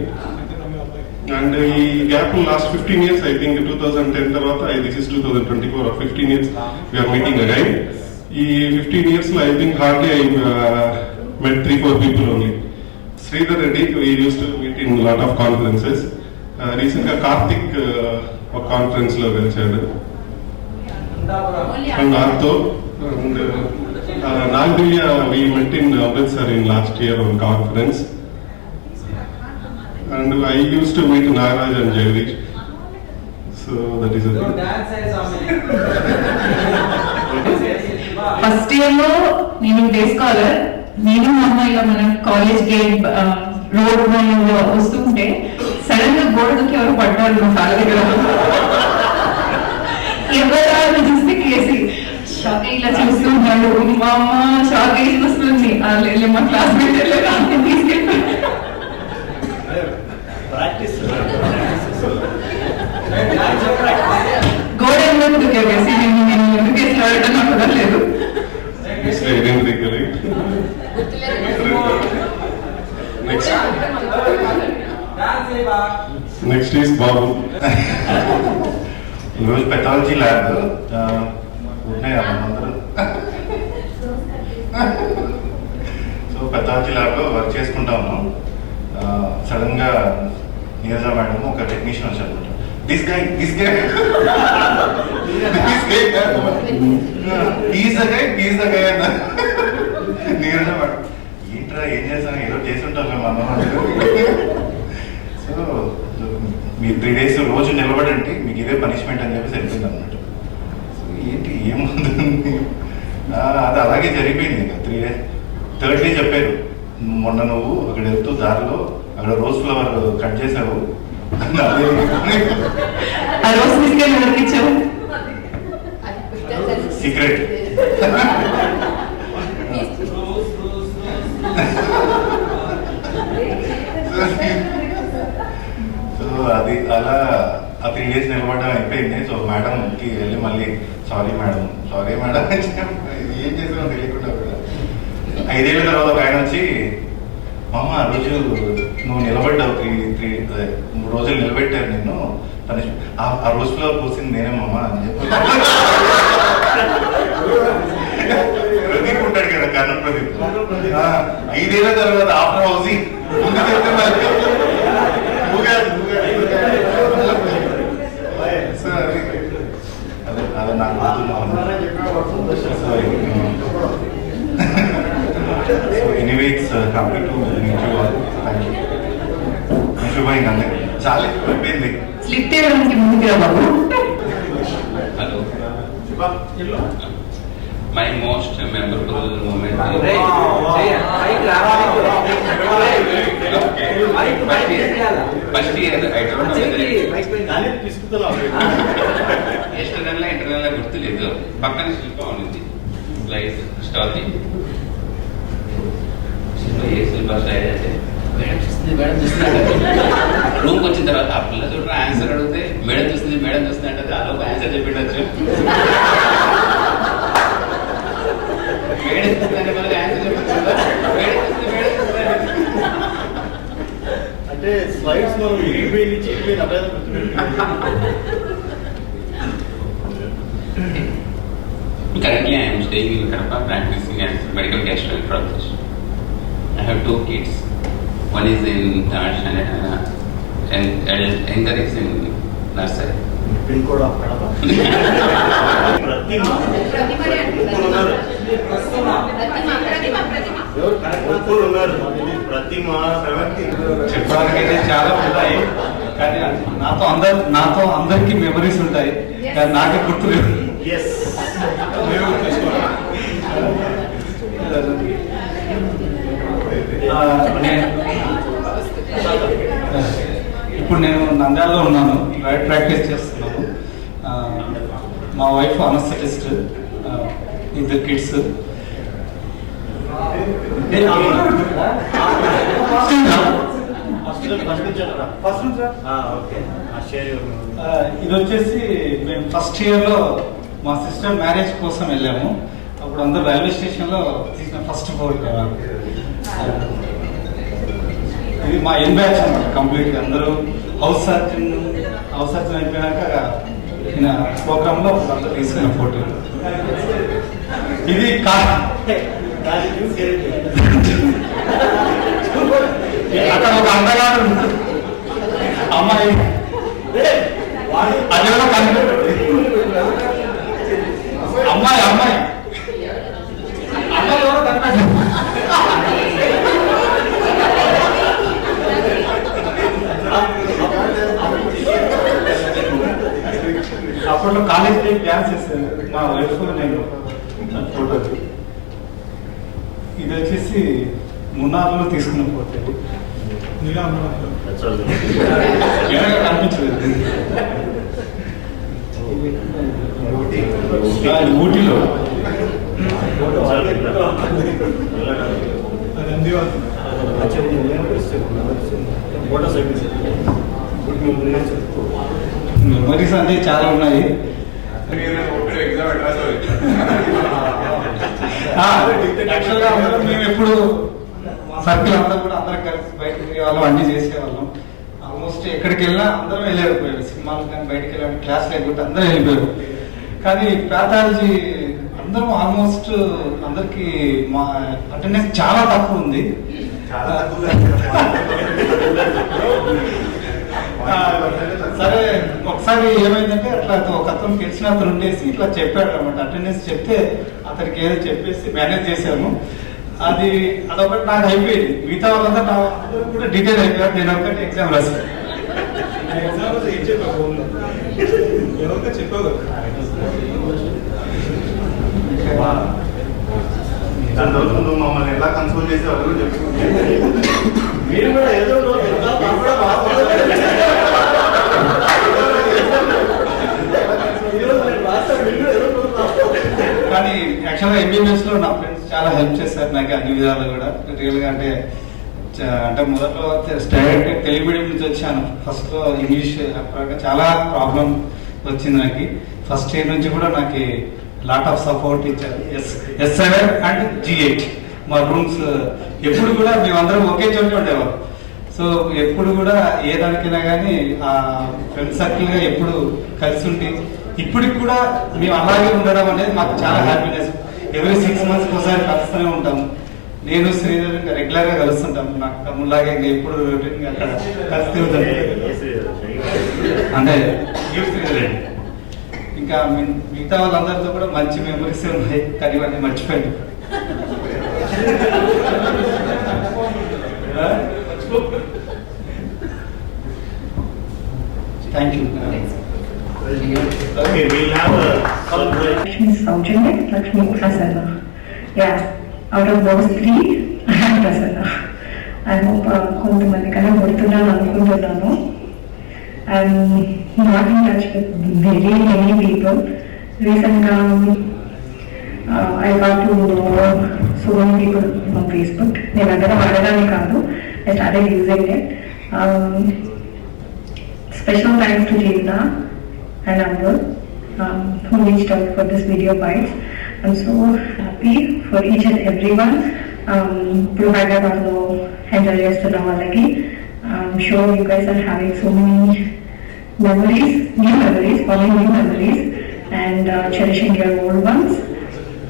And ఈ gap last 15 years, I think 2010 తర్వాత, this is 2024 or 15 years we are meeting again. ఈ 15 years లో I think hardly I met 3-4 people only. Sridhar Reddy, we used to meet in a lot of conferences. Recently Karthik ఒక conference లో కలిశాడు. And Artho and Nagdivya, we met in Amritsar in last year on conference. And I used to meet Nagaraj and Jagdish. So that is a thing. First year లో నేను day scholar, నేను మా అమ్మాయిలో మన college gate road వస్తుంటే sudden గా గోడ దూకి ఎవరు పడ్డారు మా కాళ్ళ దగ్గర. ఎవరు చూస్తే కేసి షాక్ ఇలా చూస్తూ ఉన్నాడు. మా అమ్మ షాక్ అయ్యి వస్తుంది. మా క్లాస్మేట్ తీసుకెళ్ళి గోడ ఎందుకు దూకేసి నేను ఎందుకు కేసు రావడం నాకు కుదరలేదు. Next is Babu. ఈరోజు పెథాలజీ ల్యాబ్ ఉన్నాయి అందరూ. సో పెథాలజీ ల్యాబ్లో వర్క్ చేసుకుంటాము. సడన్ గా నీరజ మేడం ఒక టెక్నీషియన్ వచ్చారు. This guy is the guy అన్న. నీరజ మేడం ఏంట్రా ఏం చేస్తాను, ఏదో చేసి ఉంటాం మేము అన్న. సో మీరు 3 days రోజు నిలబడండి, మీకు ఇదే పనిష్మెంట్ అని చెప్పి వెళ్ళిపోయింది అన్నమాట. సో ఏంటి ఏముంది, అది అలాగే జరిగిపోయింది. ఇంకా 3 days. థర్డ్ డే చెప్పారు, మొన్న నువ్వు అక్కడ వెళ్తూ దారిలో అక్కడ రోజ్ ఫ్లవర్ కట్ చేసావు. సీక్రెట్. సో అది అలా ఆ 3 days నిలబడడం అయిపోయింది. సో మేడంకి వెళ్ళి మళ్ళీ సారీ మేడం ఏం చేసామో తెలియకుండా కూడా 5 ఏళ్ళ తర్వాత ఒక ఆయన వచ్చి, అమ్మ ఆ రోజు నువ్వు నిలబడ్డావు 3 రోజులు నిలబెట్టారు నిన్ను, ఆ రోజులో పోసింది నేనేమమ్మ అని చెప్పి. ప్రదీప్ ఉంటాడు కదా, కర్నూలు ప్రదీప్. 5 ఏళ్ళ తర్వాత ఆఫ్టర్ హౌసింగ్ ముందు చెప్తే అదే నాకు So anyway, it's happy to meet you all. Thank you. Shubhai Nande. Chale అయిపోయింది. స్లిప్ తీయడానికి ముందుకు రా బాబు. Hello. My most memorable moment. First year, I don't know whether internal గుర్తులేదు. పక్కన శిల్పం ఉంది, స్లైడ్ స్టార్ది. ఏ శిల్ప స్లైడ్ అంటే రూమ్కి వచ్చిన తర్వాత ఆ పిల్ల చూడరా ఆన్సర్ అడిగితే మేడం చూస్తుంది అంటే అలా ఒక ఆన్సర్ చెప్పిడచ్చు. మేడం చూస్తుందంటే మళ్ళీ ఆన్సర్ చెప్పచ్చు. అంటే స్లైడ్స్ మనం ఇరిగిపోయి చెప్పిపోయిన అబ్బాయి. Currently, I am staying in Karapa, practicing as medical gastroenterologist. I have 2 kids. One is in third standard and elder is in nursery. Pin code of Kadapa. చెప్పడానికైతే చాలా ఉంటాయి, కానీ నాతో అందరికీ మెమరీస్ ఉంటాయి, కానీ నాకే గుర్తులేవు. ఇప్పుడు నేను నంద్యాలలో ఉన్నాను, రైట్ ప్రాక్టీస్ చేస్తున్నాను. మా వైఫ్ అనస్థెటిస్ట్, 2 kids. ఇది వచ్చేసి మేము ఫస్ట్ ఇయర్లో మా సిస్టర్ మ్యారేజ్ కోసం వెళ్ళాము. అప్పుడు అందరూ రైల్వే స్టేషన్లో తీసిన ఫస్ట్ ఫోటో. ఇది మా ఎన్ బ్యాచ్ అనమాట కంప్లీట్గా. అందరూ హౌస్ సర్జన్ అయిపోయాక ఈయన ప్రోగ్రాంలో అందరూ తీసుకున్న ఫోటో. ఇది అక్కడ ఒక అందగాడు అమ్మాయి, అది కూడా అమ్మాయి అమ్మాయి అమ్మాయి కూడా కనిపెట్టు. అప్పట్లో కాలేజ్ డ్యాన్స్ చేశాను మా వైఫ్ నేను ఫోటో. ఇది వచ్చేసి మున్నార్లో తీసుకున్న ఫోటో. కనిపించలేదు. ఊటీలో మెమరీస్ అంటే చాలా ఉన్నాయి. యాక్చువల్గా మేము ఎప్పుడు సర్కిల్ అంతా కూడా అందరం కలిసి బయటకు వెళ్ళేవాళ్ళం, అన్నీ చేసేవాళ్ళం. ఆల్మోస్ట్ ఎక్కడికి వెళ్ళినా అందరం వెళ్ళిపోయారు. సినిమాలు కానీ బయటకు వెళ్ళాలి, క్లాస్ లేకుంటే అందరూ వెళ్ళిపోయారు. కానీ ప్యాథాలజీ అందరం ఆల్మోస్ట్ అందరికి మా అటెండెన్స్ చాలా తక్కువ ఉంది. సరే ఒకసారి ఏమైందంటే అట్లా ఒక అతను తెలిసిన అతను ఉండేసి ఇట్లా చెప్పాడు అనమాట. అటెండెన్స్ చెప్తే అతనికి ఏదో చెప్పేసి మేనేజ్ చేశాము. అదొకటి నాకు అయిపోయింది. మిగతా వాళ్ళంతా కూడా డీటెయిల్ అయిపోయారు. నేను ఒకటి ఎగ్జామ్ రాశాను. దాని రోజు నువ్వు మమ్మల్ని ఎలా కన్సోల్ చేసేవాళ్ళు కూడా మీరు కూడా ఏదో కానీ యాక్చువల్గా ఎంబీబీఎస్ లో నా ఫ్రెండ్స్ చాలా హెల్ప్ చేశారు నాకు అన్ని విధాలు కూడా. రియల్గా అంటే మొదట్లో తెలుగు మీడియం నుంచి వచ్చాను. ఫస్ట్ లో ఇంగ్లీష్ చాలా ప్రాబ్లం వచ్చింది నాకు. ఫస్ట్ ఇయర్ నుంచి కూడా నాకు లాట్ ఆఫ్ సపోర్ట్ ఇచ్చారు. S7 అండ్ G8 మా రూమ్స్ ఎప్పుడు కూడా మేమందరం ఒకే చోట ఉండేవాళ్ళం. సో ఎప్పుడు కూడా ఏ దానికైనా కానీ ఆ ఫ్రెండ్ సర్కిల్ గా ఎప్పుడు కలిసి ఉండి ఇప్పటికి కూడా మేము అలాగే ఉండడం అనేది మాకు చాలా హ్యాపీనెస్. ఎవ్రీ 6 months ఒకసారి కలుస్తూనే ఉంటాము. నేను శ్రీధర్ ఇంకా రెగ్యులర్ గా కలుస్తుంటాము. నాకు తమ్ముళ్ళగా ఇంకా ఎప్పుడు అక్కడ కలిసి ఉంటాను. అంటే ఇంకా మిగతా వాళ్ళందరితో కూడా మంచి మెమరీస్ ఉన్నాయి, కానీ ఇవన్నీ మర్చిపోయాను. Thank you. Okay, we'll have a Saujanya Lakshmi Prasanna. Yeah, out of those 3, I have Prasanna. I hope కొంతమంది కన్నా గుర్తున్నాను అనుకుంటున్నాను. I'm not in touch with very many people. Recently, I got to know so many people on Facebook. నేను అందరం అడగానే కాదు, I started using it. Special thanks to Jeevna and Anwar who reached out for this video bites. I'm so happy for each and everyone. Provided వాళ్ళు enjoy చేస్తున్న వాళ్ళకి I'm sure you guys are having so many memories, forming new memories and cherishing your old ones.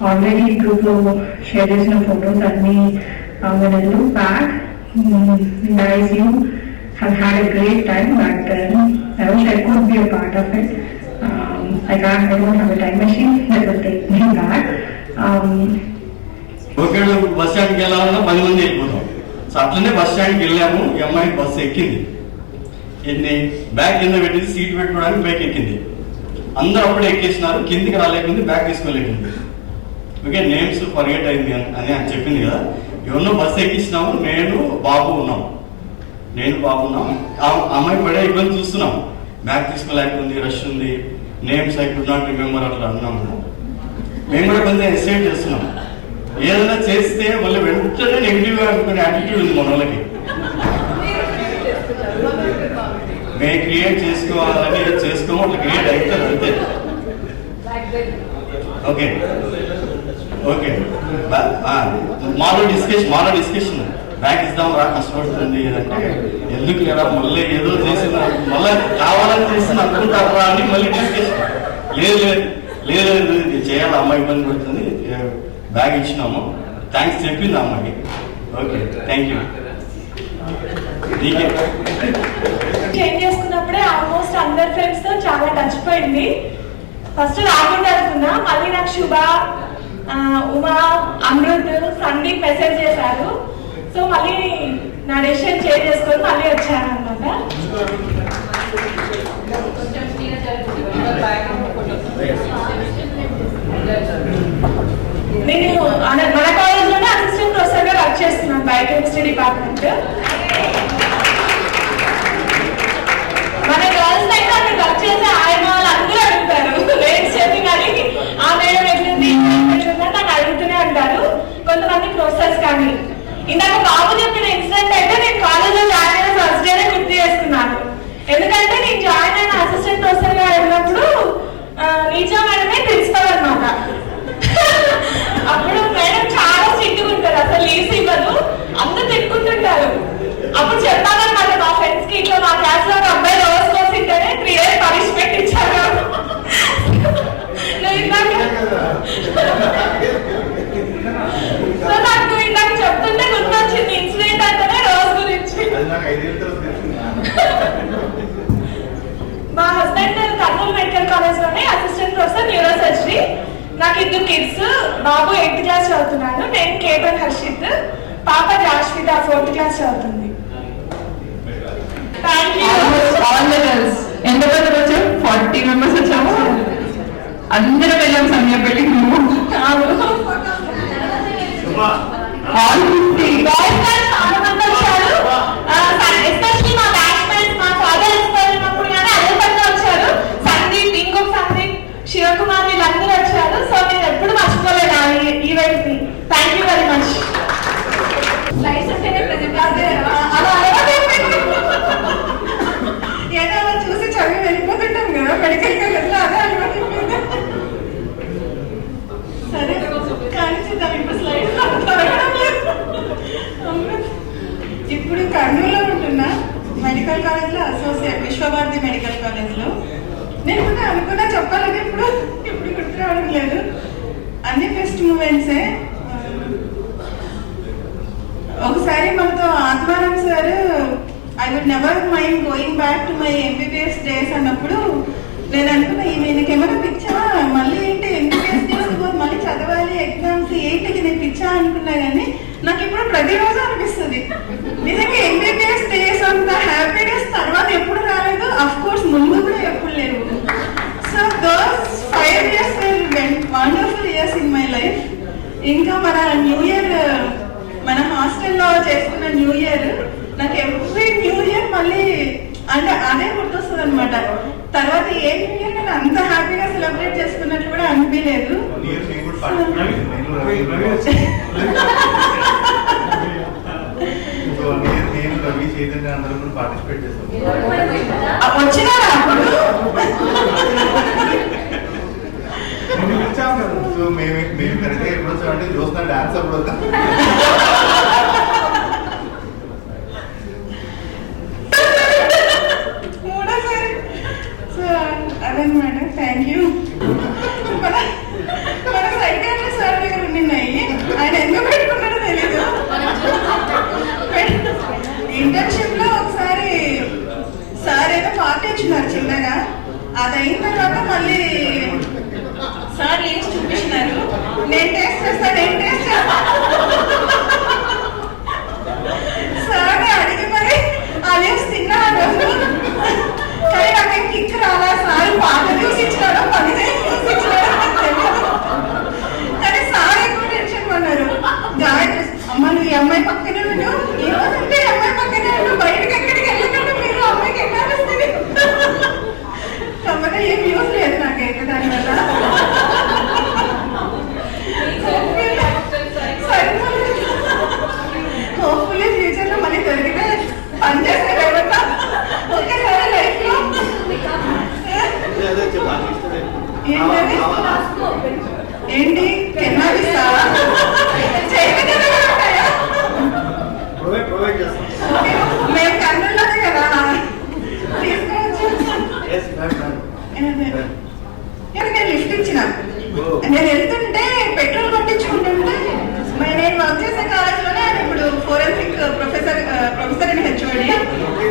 Already group lo share చేసిన photos అన్ని when I look back, guys, you have had a great time back then. I wish I could be a part of it. I don't have a time machine that will take me back. Okay, bus స్టాండ్కి వెళ్ళాలన్నా 10 మంది వెళ్ళిపోతాం. So అట్లనే bus స్టాండ్కి వెళ్ళాము. ఈ అమ్మాయి bus ఎక్కింది, బ్యాగ్ కింద పెట్టేసి సీట్ పెట్టుకోవడానికి పైకి ఎక్కింది. అందరూ అప్పుడే ఎక్కేసినారు, కిందికి రాలేకుంది, బ్యాగ్ తీసుకోలేకుంది. ఓకే, నేమ్స్ ఫర్గెట్ అయింది అని అని చెప్పింది కదా. ఎవరినో బస్సు ఎక్కించినాము, నేను బాబు ఉన్నాం. అమ్మాయి పడే ఇబ్బంది చూస్తున్నాం. బ్యాగ్ తీసుకోలేకుంది, రష్ ఉంది, names I could not remember అట్లా అన్నాము. మేము కూడా కొంచెం ఎస్టేట్ చేస్తున్నాం. ఏదైనా చేస్తే మళ్ళీ వెంటనే నెగిటివ్గా అనుకునే యాటిట్యూడ్ ఉంది మన వాళ్ళకి. మేము క్రియేట్ చేసుకోవాలని చేసుకోము, అట్లా క్రియేట్ అవుతుంది అంతే. ఓకే ఓకే, మాలో డిస్కషన్ బ్యాగ్ ఇద్దాం రా, కష్టపడుతుంది అంటే ఎందుకు లేదా మళ్ళీ ఏదో చేసిన మళ్ళీ కావాలని చేసిన అనుకుంటారా అని మళ్ళీ డిస్కషన్. లేదు ఇది చేయాలి, అమ్మాయి ఇబ్బంది పడుతుంది, బ్యాగ్ ఇచ్చినాము, థ్యాంక్స్ చెప్పింది అమ్మాయికి. Okay, thank you. చేంజ్ చేసుకున్నప్పుడే ఆల్మోస్ట్ అందరి ఫ్రెండ్స్ తో చాలా టచ్ పోయింది. ఫస్ట్ రాకుండా అనుకున్నా, మళ్ళీ నాకు శుభ, ఉమా, అమృత్, సందీప్ మెసేజ్ చేశారు. సో మళ్ళీ నా డెసిషన్ చేంజ్ చేసుకొని మళ్ళీ వచ్చాను అనమాట. నేను మన కాలేజ్ లోనే అసిస్టెంట్ ప్రొఫెసర్ గా వర్క్ చేస్తున్నాను, బయోకెమిస్ట్రీ డిపార్ట్మెంట్. మన గర్ల్స్ అయితే అక్కడ వర్క్ చేసే ఆయన వాళ్ళు అందరూ అడుగుతారు, లేడీస్ చెప్పి కానీ ఆ మేడం ఎట్లుంది నాకు అడుగుతూనే అంటారు, కొంతమంది ప్రొఫెసర్స్ కానీ. ఇందాక బాబు చెప్పిన ఇన్సిడెంట్ అయితే నేను కాలేజ్ లో జాయిన్ అయిన ఫస్ట్ డేనే గుర్తు చేసుకున్నాను. ఎందుకంటే నేను జాయిన్ అయిన అసిస్టెంట్ ప్రొఫెసర్ గా వెళ్ళినప్పుడు నీచా మేడమే ప్రిన్సిపల్ అనమాట. అప్పుడు మేడం చాలా స్ట్రిక్ట్ ఉంటారు, అసలు లీవ్స్ ఇవ్వదు, అందరూ తిట్టుకుంటుంటారు. అప్పుడు చెప్పాలన్నమాట మా ఫ్రెండ్స్ కి, ఇట్లా మా క్లాస్ లో ఒక అబ్బాయి రోజు కోసం ఇంటనే 3 days పనిష్మెంట్ ఇచ్చారు. సో నాకు ఇందాక చెప్తుంటే గుర్తొచ్చింది ఇన్సిడెంట్ అంటేనే రోజు గురించి. మా హస్బెండ్ కర్నూలు మెడికల్ కాలేజ్ లోనే అసిస్టెంట్ ప్రొఫెసర్ న్యూరో సర్జరీ. నాకు 2 కిడ్స్, బాబు 8th క్లాస్ చదువుతున్నాను, నేను కేబన్ హర్షిత్, పాప జాష్విత 4th క్లాస్ చదువుతుంది. ఎంతమంది వచ్చాము? 40 మెంబర్స్ వచ్చాము. అందరం వెళ్ళాం సమయ పెళ్లికి. చాలా మంది వచ్చారు, ఎస్పెషల్లీ మా బ్యాచ్మెంట్స్, మా ఫాదర్ ఇస్తున్నప్పుడు కానీ అదే పనిగా వచ్చారు. సందీప్, ఇంకొక సందీప్, శివకుమార్, వీళ్ళందరూ వచ్చారు. సో నేను ఎప్పుడు మర్చిపోలేదు ఆ ఈవెంట్ ని. Thank you very much. Life అంటేనే ఏదో అలా చూసి చదివి వెళ్ళిపోతుంటాం కదా మెడికల్ కాలేజ్ లో, అదే అలవాటు. సరే కానీ చూద్దాం, ఇప్పుడు స్లైడ్ ఇప్పుడు కర్నూలులో ఉంటున్నా మెడికల్ కాలేజ్ లో అసోసియేట్, విశ్వభారతి మెడికల్ కాలేజ్ లో. నేను కూడా అనుకున్నా చెప్పాలని, ఇప్పుడు గుర్తు రావడం లేదు. అన్ని ఫెస్ట్ మూమెంట్సే. ఒకసారి మనతో Atmaram sir I would never mind going back to my MBBS days అన్నప్పుడు నేను అనుకున్నా, ఈయనకి ఏమైనా పిచ్చా, మళ్ళీ ఏంటి ఎంబీబీఎస్ డేస్ మళ్ళీ చదవాలి ఎగ్జామ్స్ ఏంటికి నేను పిచ్చా అనుకున్నా. కానీ నాకు ఇప్పుడు ప్రతిరోజు అనిపిస్తుంది నిజంగా ఎంబీబీఎస్ డేస్ అంత హ్యాపీనెస్ తర్వాత ఎప్పుడు రాలేదు, అఫ్ కోర్స్ ముందు కూడా ఎప్పుడు లేవు. So those 5 years were wonderful years in my life. ఇంకా మన న్యూ ఇయర్, మన హాస్టల్లో చేసుకున్న న్యూ ఇయర్ నాకు ఎవ్రీ న్యూ ఇయర్ మళ్ళీ అంటే అదే గుర్తొస్తుంది అనమాట. తర్వాత ఏ న్యూ ఇయర్ నేను అంత హ్యాపీగా సెలబ్రేట్ చేసుకున్నట్టు కూడా అనిపించలేదు. వచ్చినారా అప్పుడు? సో మేము కరెక్ట్గా ఎప్పుడు వచ్చామంటే చూస్తున్నా డాన్స్ అప్పుడు వద్దాం. సో అదనమాట. Thank you. మన సైకాట్రిస్ట్ సార్ దగ్గర ఉన్నాయి, ఆయన ఎందుకు పెట్టుకున్నాడో తెలీదు. ఇంటర్న్షిప్ లో ఒకసారి సార్ ఏదో పార్టీ ఇచ్చినారు చిన్నగా, అది అయిన తర్వాత మళ్ళీ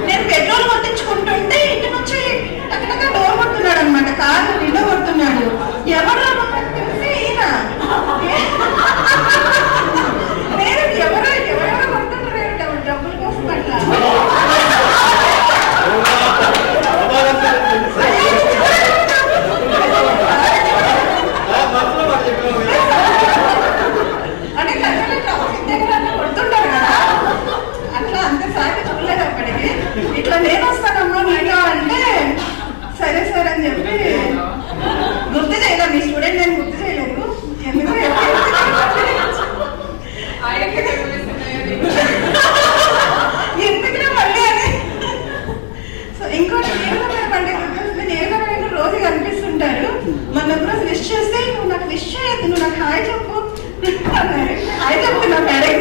నేను పెట్రోల్ కొట్టించుకుంటుంటే ఇంటి నుంచి అక్కడ డోర్ కొడుతున్నాడు అనమాట, కారు విండో కొడుతున్నాడు. ఎవరు తెలిసి ఈయన నేను ఎవరెవరో కొడుతుంటారు డబ్బుల కోసం అట్లా. అంటే కొడుతుంటారు కదా, అట్లా అంతసారి చూడలేదు అప్పటికి. ఇట్లా నేను వస్తానమ్మా మీతో అంటే సరే సార్ అని చెప్పి గుర్తు చేయలేదు. మీ స్టూడెంట్ నేను గుర్తు చేయలేదు ఎందుకు ఎందుకునే మళ్ళీ అని. సో ఇంకోటి నేరుగా పండుగ నేరుగా రోజు కనిపిస్తుంటారు. మన రోజు విష్ చేస్తే నువ్వు నాకు విష్ చేయొద్దు, నువ్వు నాకు హాయ్ చెప్పు అన్నారు. హాయ్ చెప్తున్నా మేడం.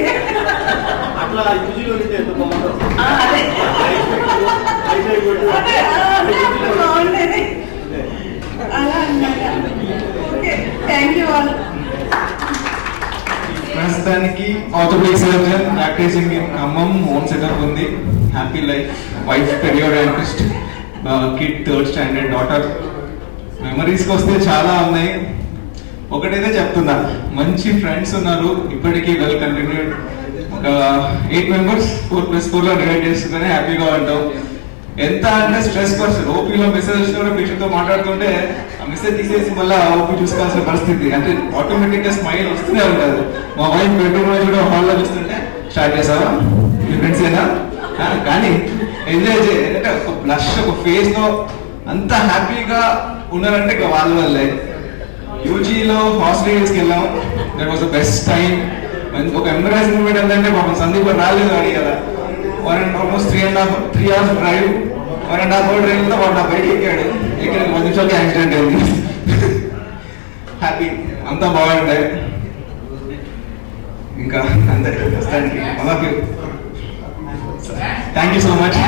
అదే బాగుండేది అలా అన్నమాట. Okay, thank you all. ప్రస్తుతానికి orthopaedic surgeon practising in Khammam, own setup ఉంది. Happy life, wife periodontist, kid 3rd standard, daughter. మెమరీస్కి వస్తే చాలా ఉన్నాయి. ఒకటైతే చెప్తున్నా, మంచి ఫ్రెండ్స్ ఉన్నారు ఇప్పటికీ, వెల్ కంటిన్యూడ్. ఒక 8 మెంబర్స్ 4+4లో డివైడ్ చేసుకుని హ్యాపీగా ఉంటాం. ఎంత అంటే స్ట్రెస్ పర్సన్, ఓపీలో మెసేజ్ వచ్చిన పేషెంట్తో మాట్లాడుతుంటే ఆ మెసేజ్ తీసేసి మళ్ళీ ఓపీ చూసుకోవాల్సిన పరిస్థితి. అంటే ఆటోమేటిక్గా స్మైల్ వస్తూనే ఉంటుంది. మా వైఫ్ బెడ్రూమ్ లో కూడా హాల్లో చూస్తుంటే స్టార్ట్ చేసావా మీ ఫ్రెండ్స్ ఏనా, కానీ ఎంజాయ్ అంటే ఒక బ్లష్, ఒక ఫేస్ లో అంత హ్యాపీగా ఉన్నారంటే ఇక వాళ్ళ వల్లే. యూజీలో హాస్టల్స్కి వెళ్ళాం, that was the best time. ఒక ఎంబరాసింగ్ మూమెంట్ ఏంటంటే పాపం సందీప్ రాలేదు అడిగి కదా, ఆల్మోస్ట్ 3 hours డ్రైవ్, 1.5 hour డ్రైవ్లో వాడు బయట ఎక్కాడు. ఎక్కడ 10 నిమిషాలకి యాక్సిడెంట్ అయింది. హ్యాపీ, అంతా బాగుంటాయి. ఇంకా అందరికీ ప్రస్తుతానికి థ్యాంక్ యూ సో మచ్.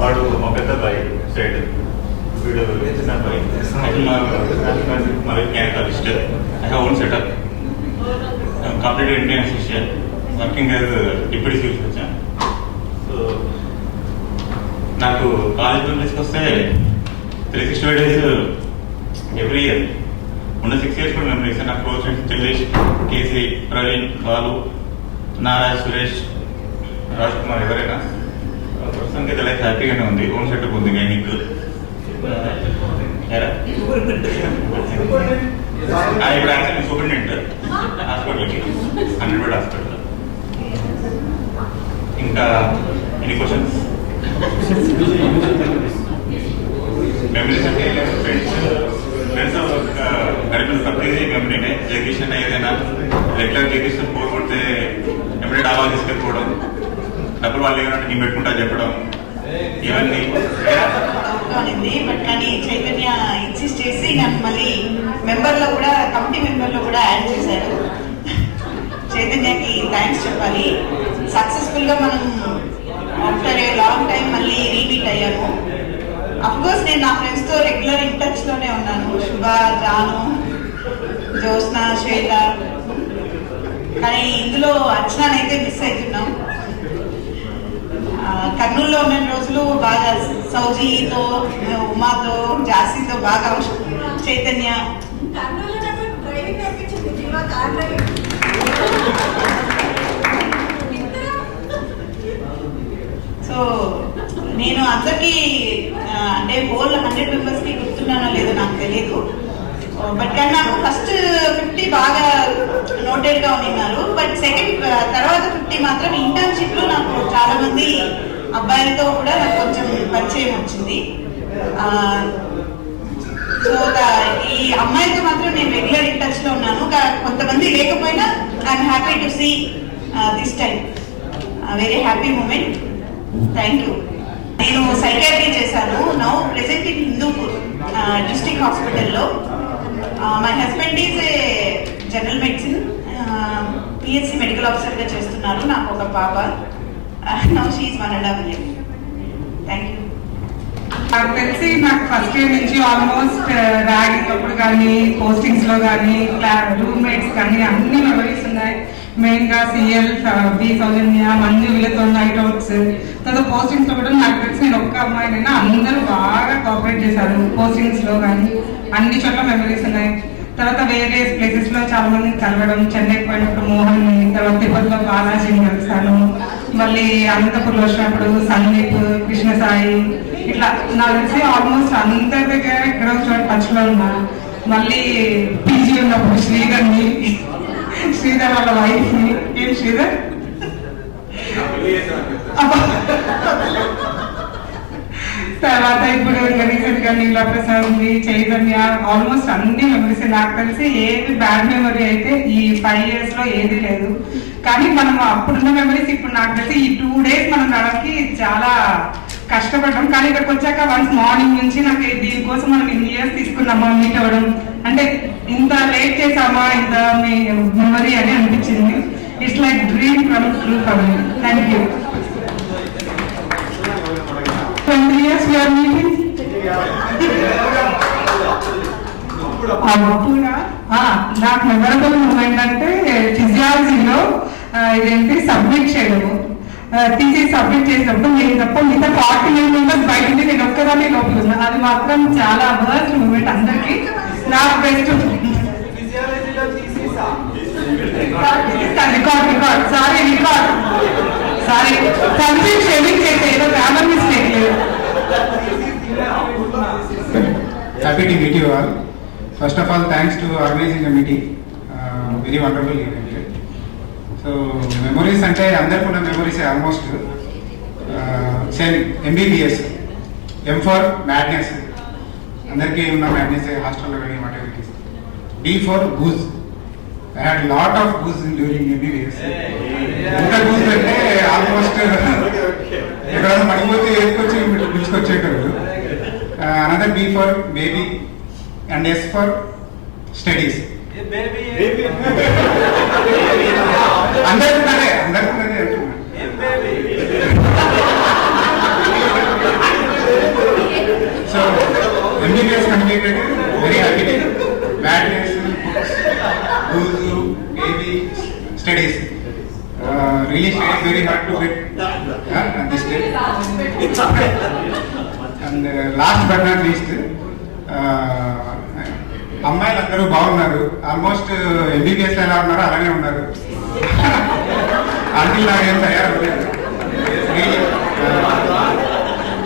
వాడు మా పెద్ద అబ్బాయి సైడ్, వీడు చిన్న అబ్బాయి. మరి క్యానికలిస్ట్. I have own setup, complete Indian assistant, working as deputy civil surgeon. So నాకు కాలేజ్ నుంచి వస్తే 365 days ఎవ్రీ ఇయర్ ఉన్న 6 years కూడా మెమరీస్. నాకు close friends Chellesh, KC, Praveen, Balu, Narayana, Suresh, Raj Kumar, ఎవరైనా ప్రస్తుతానికి అయితే లైఫ్ హ్యాపీగానే ఉంది. ఓన్ సెటప్ ఉంది. గైనిక్ ఇప్పుడు యాక్చువల్లీ సూపరింటెండెంట్ హాస్పిటల్కి, 100 bed హాస్పిటల్. ఇంకా ఎనీ క్వశ్చన్స్? మెమరీస్ అంటే ఫ్రెండ్స్ గడిపిన ప్రతిదీ మెమరీనే. జగదీషన్ ఏదైనా రెగ్యులర్ జగదీషన్ బోర్ కొడితే ఎప్పుడైనా డాబా తీసుకెళ్ళిపోవడం, డబ్బులు వాళ్ళు ఏమైనా నేను పెట్టుకుంటా చెప్పడం, ఇవన్నీ. బట్ కానీ చైతన్య ఇన్సిస్ట్ చేసి నన్ను మళ్ళీ మెంబర్లో కూడా, కమిటీ మెంబర్లో కూడా యాడ్ చేశారు. చైతన్యకి థ్యాంక్స్ చెప్పాలి. సక్సెస్ఫుల్గా మనం ఆఫ్టర్ ఏ లాంగ్ టైం మళ్ళీ రీమీట్ అయ్యాము. అఫ్కోర్స్ నేను నా ఫ్రెండ్స్తో రెగ్యులర్ ఇన్ టచ్లోనే ఉన్నాను. శుభ, జాను, జ్యోత్స్న, శ్వేత. కానీ ఇందులో అర్చననైతే మిస్ అవుతున్నాం. కర్నూలులో ఉన్న రోజులు బాగా సౌజీతో, ఉమాతో, జాసీతో బాగా చైతన్య సో నేను అందరికీ అంటే హోల్ 100 మెంబర్స్కి గుర్తున్నానో లేదో నాకు తెలియదు. బట్ కానీ నాకు ఫస్ట్ 50 బాగా నోటెడ్గా ఉన్నారు. బట్ సెకండ్ తర్వాత 50 మాత్రం ఇంటర్న్షిప్లో నాకు చాలా మంది అబ్బాయిలతో కూడా నాకు కొంచెం పరిచయం వచ్చింది. సో ఈ అమ్మాయిలతో మాత్రం నేను రెగ్యులర్ ఇన్ టచ్లో ఉన్నాను. కొంతమంది లేకపోయినా I'm happy to see this time. Very happy moment. Thank you. నేను సైకాట్రీ చేశాను. Now present in Hindupur district హాస్పిటల్లో. My husband is a general medicine, PHC medical ఆఫీసర్గా చేస్తున్నారు. నాకు ఒక పాప. Now she is 1.5 years. Thank you. నాకు తెలిసి నాకు ఫస్ట్ ఇయర్ నుంచి ఆల్మోస్ట్ ర్యాగింగ్ అప్పుడు కానీ, పోస్టింగ్స్లో కానీ, రూమ్మేట్స్ కానీ అన్ని మెమరీస్ ఉన్నాయి. మెయిన్ గా సిఎల్ బి సౌజన్య మంజు వీళ్ళతో నైట్ అవుట్స్ తర్వాత పోస్టింగ్స్ లో కూడా నాకు తెలిసి నేను ఒక్క అమ్మాయినైనా అందరూ బాగా కోఆపరేట్ చేశారు పోస్టింగ్స్ లో కానీ అన్ని చోట్ల మెమరీస్ ఉన్నాయి. తర్వాత వేరే ప్లేసెస్ లో చాలా మందిని కలవడం, చెన్నైకి పోయినప్పుడు మోహన్, తర్వాత తిరుపతిలో బాలాజీని కలిసాను, మళ్ళీ అనంతపూర్లో వచ్చినప్పుడు సందీప్, కృష్ణసాయి, ఇట్లా నాకు తెలిసి ఆల్మోస్ట్ అందరి దగ్గర ఎక్కడో చోట టచ్లో ఉన్నా. మళ్ళీ పీజీ ఉన్నప్పుడు శ్రీధర్ని, శ్రీధర్ వాళ్ళ వైఫ్ని, ఏం శ్రీధర్ తర్వాత ఇప్పుడు రీసెంట్ గా నీలా ప్రసాద్ ఉంది, చైతన్య, ఆల్మోస్ట్ అన్ని మెమరీస్. నాకు తెలిసి ఏది బ్యాడ్ మెమరీ అయితే ఈ 5 years లో ఏది లేదు. కానీ మనం అప్పుడున్న మెమరీస్ ఇప్పుడు నాకు తెలిసి ఈ 2 days మనం రావడానికి చాలా కష్టపడ్డాం. కానీ ఇక్కడికి వచ్చాక వన్స్ మార్నింగ్ నుంచి నాకు దీనికోసం మనం ఇన్ని ఇయర్స్ తీసుకున్నామా మీట్ అవ్వడం, అంటే ఇంత లేట్ చేసామా ఇంత మీ మెమరీ అని అనిపించింది. It's like dream from true for me. Thank you. 20 years we are meeting. నాకు మెమరబుల్ మూమెంట్ అంటే ఫిజియాలజీలో ఇదేంటి సబ్మిట్ చేయడము, థీసిస్ సబ్మిట్ చేసినప్పుడు నేను తప్ప మిగతా 49 members బయట ఉంది, నేను ఒక్కదాన్ని లోపల ఉన్నా. అది మాత్రం చాలా వర్స్ట్ మూమెంట్ అందరికి. నాకు best record sorry complete shaving చేసే ఏదో గ్రామర్ మిస్టేక్ లేదు. Happy to meet you all. First of all, thanks to organizing the meeting. Very wonderful event. So memories ante andarku unna memories almost same MBBS, M for madness, andarki unna madness hostel lo gaani whatever it is. B for booze. I had lot of booze during MBBS. ఎంత booze అంటే almost ఎక్కడైనా పడిపోతే ఎత్తుకొచ్చి పిలుచుకొచ్చేటారు. Another B for baby and S for studies. అందరున్నదే అంటున్నా. So MBBS completed, very happy. Madness, books, baby, studies. Really studied very hard to get at this stage. And last but not least, అమ్మాయిలు అందరూ బాగున్నారు. Almost MBBS ఎలా ఉన్నారో అలానే ఉన్నారు. Aunty లాగా ఏం తయారవుతుంది.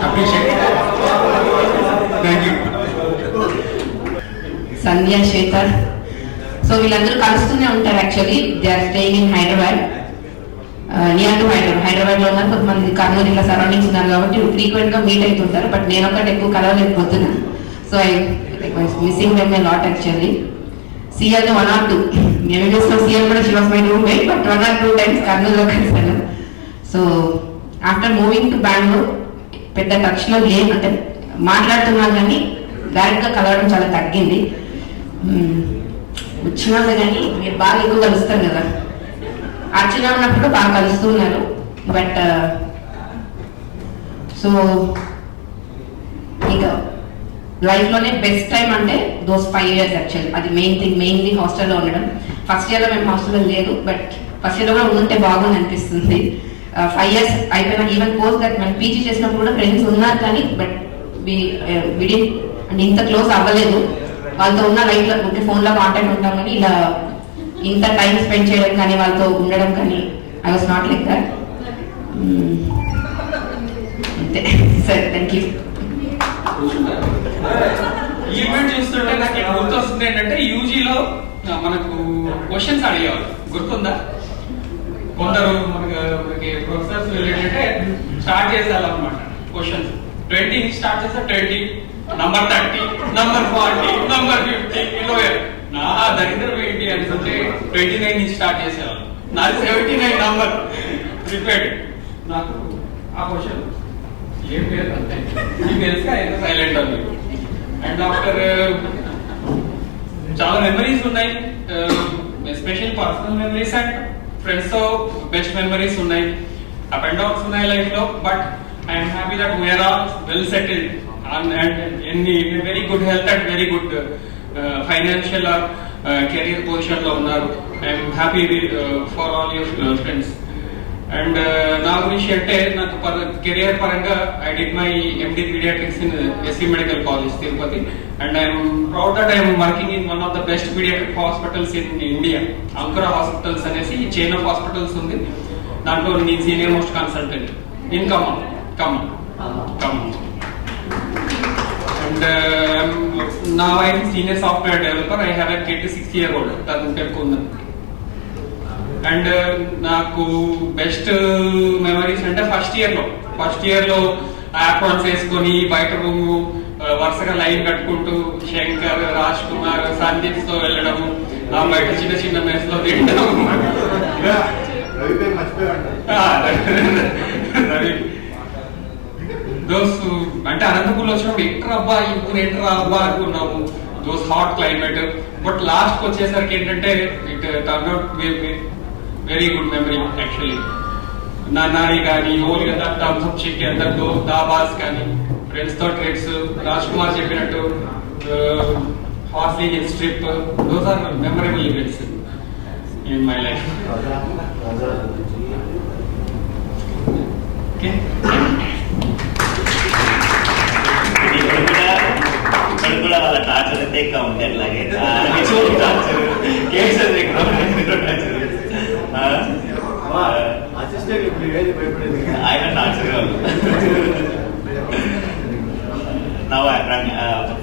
Appreciate. Thank you. Sandhya, Shweta, so వీళ్ళందరూ కలుస్తూనే ఉంటారు. Actually they are staying in Hyderabad, near to Hyderabad లో ఉన్నారు. కొంతమంది కర్నూలు ఇలా సరౌండింగ్స్ ఉన్నారు కాబట్టి ఫ్రీక్వెంట్ గా మీట్ అవుతుంటారు. బట్ నేను ఒకటి ఎక్కువ కలవలేకపోతున్నా. So I missing them a lot actually. CL 1 or 2 MBBS లో సిఎల్ కూడా she was my roommate, but 1 or 2 times కర్నూలులో కలిసాను. So after moving to Bengaluru పెద్ద టచ్ లో లేదు, అంటే మాట్లాడుతున్నాను కానీ డైరెక్ట్ గా కలవడం చాలా తగ్గింది. వచ్చినా కానీ మీరు బాగా ఎక్కువ కలుస్తారు కదా, అర్చన ఉన్నప్పుడు బాగా కలుస్తూ ఉన్నారు. బట్ సో ఇక లైఫ్ లోనే బెస్ట్ టైం అంటే దోస్ 5 years యాక్చువల్లీ. అది మెయిన్ థింగ్, మెయిన్లీ హాస్టల్లో ఉండడం. ఫస్ట్ ఇయర్ లో మేము హాస్టల్లో లేదు, బట్ ఫస్ట్ ఇయర్ లో కూడా ఉంటే బాగుంది అనిపిస్తుంది. 5 years అయిపోయినా ఈవెన్ పోస్ట్ దట్ మేము పీజీ చేసినప్పుడు కూడా ఫ్రెండ్స్ ఉన్నారు కానీ బట్ విడి అంటే ఇంత క్లోజ్ అవ్వలేదు. వాళ్ళతో ఉన్న లైఫ్ లో ఉంటే ఫోన్ లో కాంటాక్ట్ ఉంటాం కానీ ఇలా ఇంత టైం స్పెండ్ చేయడం కానీ వాళ్ళతో ఉండడం కానీ I was not like that. అంతే. సరే, థ్యాంక్ యూ. ఈవెంట్ చూస్తుంటే నాకు గుర్తొస్తుంది ఏంటంటే యూజీలో మనకు క్వశ్చన్స్ అడిగేవారు, గుర్తుందా? కొందరు మనకి ప్రొఫెసర్స్ ఏంటంటే స్టార్ట్ చేసేయాలన్నమాట క్వశ్చన్స్. 20 స్టార్ట్ చేస్తే 20, నంబర్ 30, నంబర్ 40, నంబర్ 50 ఇలా. నా దరిద్రం ఏంటి అనుకుంటే 29 నుంచి స్టార్ట్ చేసేవాళ్ళు. నాది 79 నంబర్ ప్రిపేర్డ్. నాకు ఆ క్వశ్చన్ ఏం పేరు అంటే మీకు తెలుసా, ఎంత సైలెంట్ అని. అండ్ ఆఫ్టర్ చాలా మెమరీస్ ఉన్నాయి, special personal memories and friends తో బెస్ట్ మెమరీస్ ఉన్నాయి. అప్ అండ్ డౌన్స్ ఉన్నాయి లైఫ్ లో. But I'm happy that we are all well settled and in very good health and very good financial career పొజిషన్లో ఉన్నారు. I'm happy for all your friends. And నా గురించి అంటే నాకు career పరంగా I did my MD paediatrics in SC medical college Tirupati, and I'm proud that I'm working in one of the best paediatric hospitals in India. Ankura hospitals అనేసి chain of hospitals ఉంది, దాంట్లో నేను senior most consultant in Khammam. And now I am senior software developer. I have a kid 6-year-old. తను పెట్టుకుంది. And నాకు best memories అంటే first year లో aprons వేసుకొని బయట రూమ్ వరుసగా లైన్ కట్టుకుంటూ శంకర్, రాజ్ కుమార్, సందీప్ తో వెళ్ళడం, బయట చిన్న చిన్న మెస్ లో తినడం. రవి దోస్ అంటే అనంతపూర్లో వచ్చినప్పుడు ఎక్కడ అబ్బా ఇప్పుడు ఎంటర్ అబ్బా అనుకున్నాము, those hot climate. But last వచ్చేసరికి ఏంటంటే it turn out very good memory actually. Nani కానీ ఓల్ కదా థమ్స్ అప్ చికెన్, దాబాస్ కానీ, ఫ్రెండ్స్ తో ట్రిప్స్, రాజ్ కుమార్ చెప్పినట్టు Horsley Hills trip, those are memorable events in my life. Okay, ఇప్పుడు కూడా వాళ్ళ టార్చర్ అయితే ఎక్కువ ఉంది. అట్లాగే ఆయన టార్చర్ నా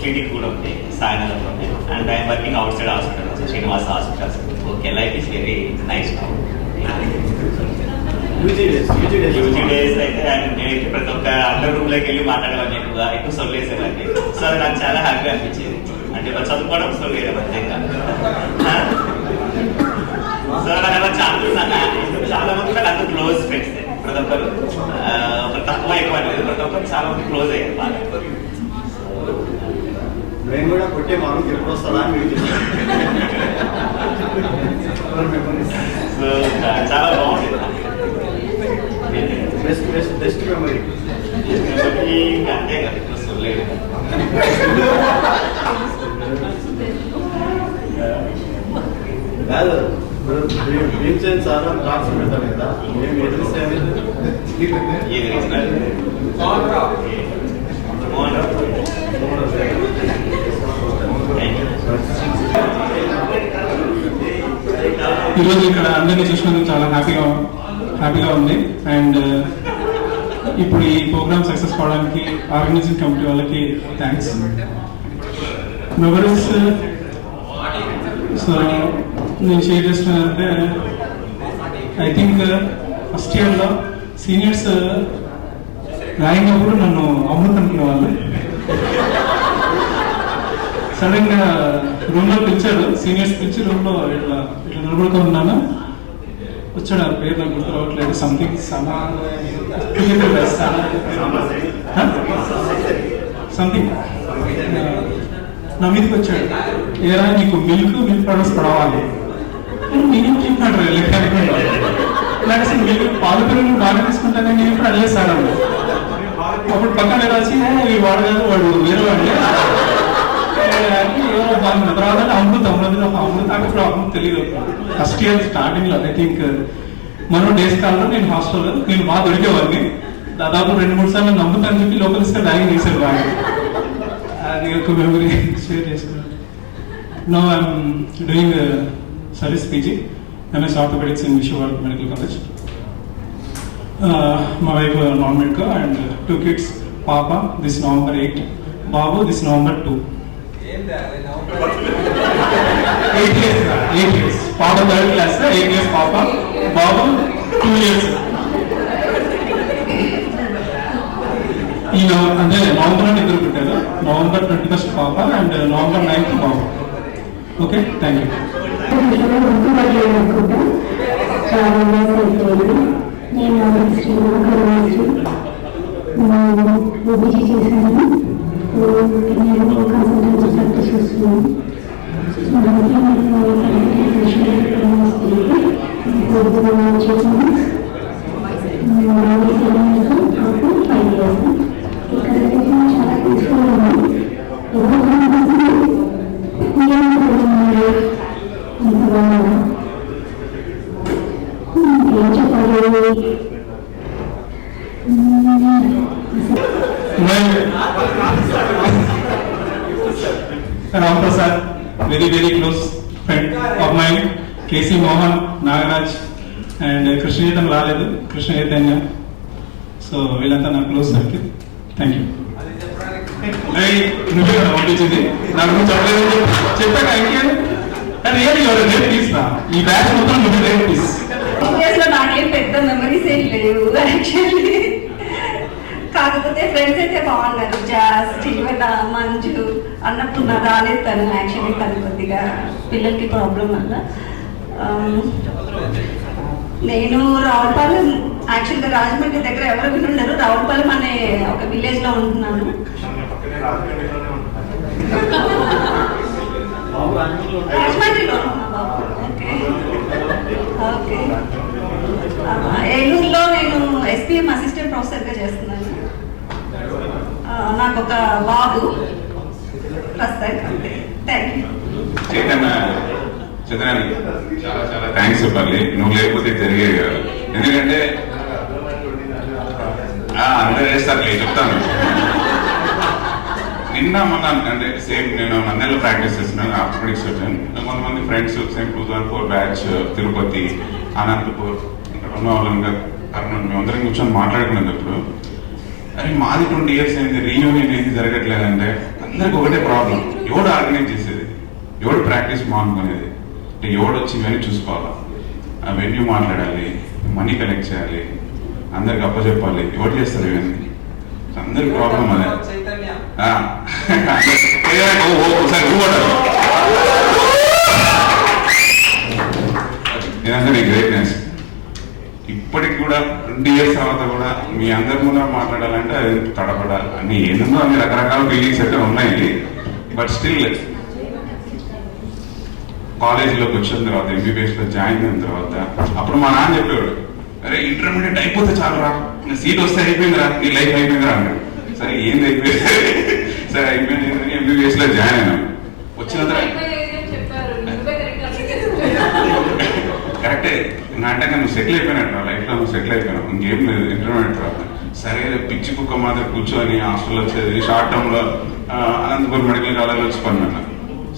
క్లినిక్ కూడా ఉంది సాయినగర్లో, and I'm working outside hospital, Srinivasa hospitals. Okay, life is very nice now. UG days అయితే నేనైతే ప్రతి ఒక్క అందరి రూమ్లోకి వెళ్ళి మాట్లాడేవాడిని, ఎక్కువ సొల్లేసేవాడిని. సో అది నాకు చాలా హ్యాపీ అనిపించేది. అంటే చదువుకోవడం సొల్లేదు ప్రత్యేకంగా. సో నాకు చాలా మంది నాకు అందరూ క్లోజ్ ఫ్రెండ్స్. ప్రతి ఒక్కరు ఒక తక్కువ ఎక్కువ లేదు, ప్రతి ఒక్కరు చాలా మంది క్లోజ్ అయ్యారు బాగా. నేను కూడా కొట్టే మాకు ఎప్పుడు వస్తుందా అని సో చాలా బాగుంటుంది. బెస్ట్ మెమరీ అంతే కదా, ఇప్పుడు సొల్లేదు. కాదు భీమ్సేన్ సార్ క్లాస్ పెడతాను కదా, మేము ఎదురిస్తే ఈరోజు ఇక్కడ అందరినీ చూసినందుకు చాలా హ్యాపీగా ఉంది. అండ్ ఇప్పుడు ఈ ప్రోగ్రామ్ సక్సెస్ కావడానికి ఆర్గనైజింగ్ కమిటీ వాళ్ళకి థ్యాంక్స్. మెమరీస్ సో నేను షేర్ చేస్తున్నానంటే, ఐ థింక్ ఫస్ట్ ఇయర్లో సీనియర్స్ రాయినప్పుడు నన్ను అమృత్ అనుకునే వాళ్ళు. సడన్గా రూమ్లో పిలిచాడు, సీనియర్స్ పిలిచి రూమ్లో ఇట్లా నిలబడుకొని ఉన్నాను. వచ్చాడు, ఆ పేరు నాకు గుర్తు రావట్లేదు, సంథింగ్ సంథింగ్ నా మీదకి వచ్చాడు. ఏరా నీకు మిల్క్ ప్రొడక్ట్స్ పడవాలి, నేనేం చెప్పాడు లెక్క నాకు అసలు మిల్క్ పాలు పెరుగు బాగా తీసుకుంటాను, నేను ఎప్పుడు అడిగే సార్ అన్న. అప్పుడు పక్కన రాసి వాడు కాదు, వాడు వేరే వాడే బాగుంది. తర్వాత అమృత్ నాకు అమృత్ తెలియదు. ఫస్ట్ ఇయర్ స్టార్టింగ్ లో ఐ థింక్ మనం డేస్ కాలంలో నేను హాస్టల్లో నేను బాగా దొరికేవాడిని. దాదాపు 2-3 సార్లు నమ్ముతాను చెప్పి లోకల్స్గా డ్రాయింగ్ చేశారు బాగా. అది ఒక మెమరీ షేర్ చేసుకున్నాను. No I'm doing service PG MS Orthopedics in Vishwanath Medical College. My wife non-medical and 2 kids. Papa this November 8, Babu this November 2. 8 years. Papa 3rd class, 8 years Papa. Babu 2 years. అంటే November అని ఇద్దరు పుట్టారు. November 21st పాప and November 9th Babu. Okay, thank you. చాలా Ram Prasad, very close friend of mine, KC Mohan, Nagaraj, and Krishna Chaitanya Laledu, Krishna Chaitanya. So వీళ్ళంతా నా close circle. Thank you. నువ్వే కదా పంపించింది, నాకు నువ్వు చెప్పలేదు చెప్పాక ఇంకేం రియల్ యువర్ గ్రేట్ పీస్ రా. ఈ బ్యాచ్ మొత్తం నువ్వు గ్రేట్ పీస్. లో నాకేం పెద్ద మెమరీస్ ఏం లేవు యాక్చువల్లీ. కాకపోతే ఫ్రెండ్స్ అయితే బాగున్నారు. జాస్, జీవన, మంజు, అన్నపూర్ణ రాలేదు తను. యాక్చువల్లీ తను కొద్దిగా పిల్లలకి ప్రాబ్లం వల్ల. నేను రావులపాలెం, యాక్చువల్గా రాజమండ్రి దగ్గర ఎవరు వినుండరు, రావులపాలెం అనే ఒక విలేజ్ లో ఉంటున్నాను. రాజమండ్రిలో ఓకే. ఏలూరులో నేను SPM అసిస్టెంట్ ప్రొఫెసర్ గా చేస్తున్నాను. నాకు ఒక బాబు ప్రస్తుతానికి. Thank you. చంద్రానికి చాలా థ్యాంక్స్ చెప్పాలి. నువ్వు లేకపోతే జరిగేది కాదు. ఎందుకంటే అందరూ వేస్తారులే, చెప్తాను. నిన్న మొన్న అంటే సేమ్ నేను నంద్యాలలో ప్రాక్టీస్ చేస్తున్నాను, ఆర్థోపెడిక్స్ సర్జన్. కొంతమంది friends same 2004 batch Tirupati, Anantapur, ఇక్కడ ఉన్న వాళ్ళంగా కర్నూలు, మేమందరం కూర్చొని మాట్లాడుకునేటప్పుడు అరే మాది 20 years అయింది, రీయూనియన్ ఏంది జరగట్లేదంటే అందరికి ఒకటే ప్రాబ్లం, ఎవడు ఆర్గనైజ్ చేసేది, ఎవడు ప్రాక్టీస్ మానుకునేది, అంటే ఎవడు వచ్చి ఇవన్నీ చూసుకోవాలి, ఆ వెన్యూ మాట్లాడాలి, మనీ కలెక్ట్ చేయాలి, అందరికి అప్పచెప్పాలి, ఎవరు చేస్తారు ఇవన్నీ. అందరికి ప్రాబ్లం అదే. ఇదంతా నీ గ్రేట్నెస్. ఇప్పటికి కూడా 20 years తర్వాత కూడా మీ అందరి ముందు మాట్లాడాలంటే అది తడపడాలి అన్ని ఏదో అన్ని రకరకాల ఫీలింగ్స్ అయితే ఉన్నాయి. బట్ స్టిల్ కాలేజీలోకి వచ్చిన తర్వాత, MBBS లో జాయిన్ అయిన తర్వాత అప్పుడు మా నాన్న చెప్పేవాడు, అరే ఇంటర్మీడియట్ అయిపోతే చాలు రా, సీట్ వస్తే అయిపోయిందిరా, నీ లైఫ్ అయిపోయిందిరా అన్నాడు. సరే ఏంది అయిపోయింది, సరే అయిపోయింది. MBBS లో జాయిన్ అయినాను. వచ్చిన తర్వాత కరెక్టే అంటే నువ్వు సెటిల్ అయిపోయినట్టు, లైఫ్ లో నువ్వు సెటిల్ అయిపోయినావు, ఇంకేం లేదు. ఇంటర్మీడియట్ తర్వాత సరే పిచ్చి కుక్క మాత్రం కూర్చొని హాస్టల్ వచ్చేది, షార్ట్ టర్మ్ లో అనంతపురం మెడికల్ కాలేజ్లో వచ్చి పడినాను.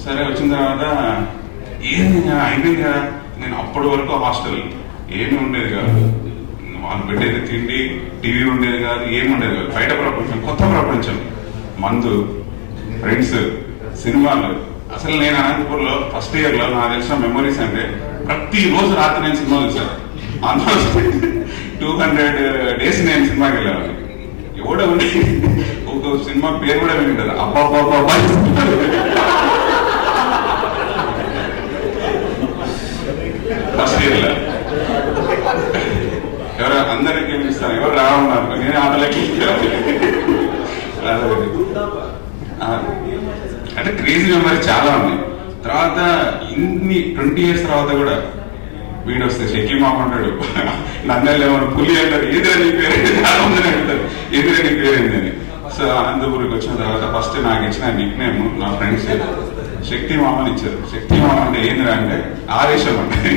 సరే వచ్చిన తర్వాత ఏంది అయిపోయింది కదా. నేను అప్పటి వరకు హాస్టల్ ఏమి ఉండేది కాదు, వాళ్ళు పెట్టేది తిండి, టీవీ ఉండేది కాదు, ఏమి ఉండేది కాదు. బయట ప్రపంచం, కొత్త ప్రపంచం, మందు, ఫ్రెండ్స్, సినిమాలు. అసలు నేను అనంతపూర్లో ఫస్ట్ ఇయర్ లో నాకు తెలిసిన మెమరీస్ అంటే ప్రతి రోజు రాత్రి నేను సినిమా చూసాను. ఆల్మోస్ట్ 200 days నేను సినిమాకి వెళ్ళాను. ఎవడో ఉండి ఒక సినిమా పేరు కూడా వింటారు, అబ్బా ఫస్ట్ ఇయర్ లో ఎవరు అందరికి ఇస్తాను, ఎవరు రావన్నారు, నేను ఆటలకి అంటే క్రేజీ మెమరీ చాలా ఉన్నాయి. తర్వాత ఇన్ని 20 years తర్వాత కూడా వీడు వస్తే షెక్కి మామంటాడు, నందలు ఏమన్నా పులి అంటారు, ఎదురా నీ పేరు, చాలా మంది అంటారు ఎదురా నీ పేరేందని. సో అనంతపురికి వచ్చిన తర్వాత ఫస్ట్ నాకు ఇచ్చిన నిక్ నేమ్ నా ఫ్రెండ్స్ శక్తి మామని ఇచ్చారు. శక్తి మామ అంటే ఏందిరా అంటే ఆవేశం, అంటే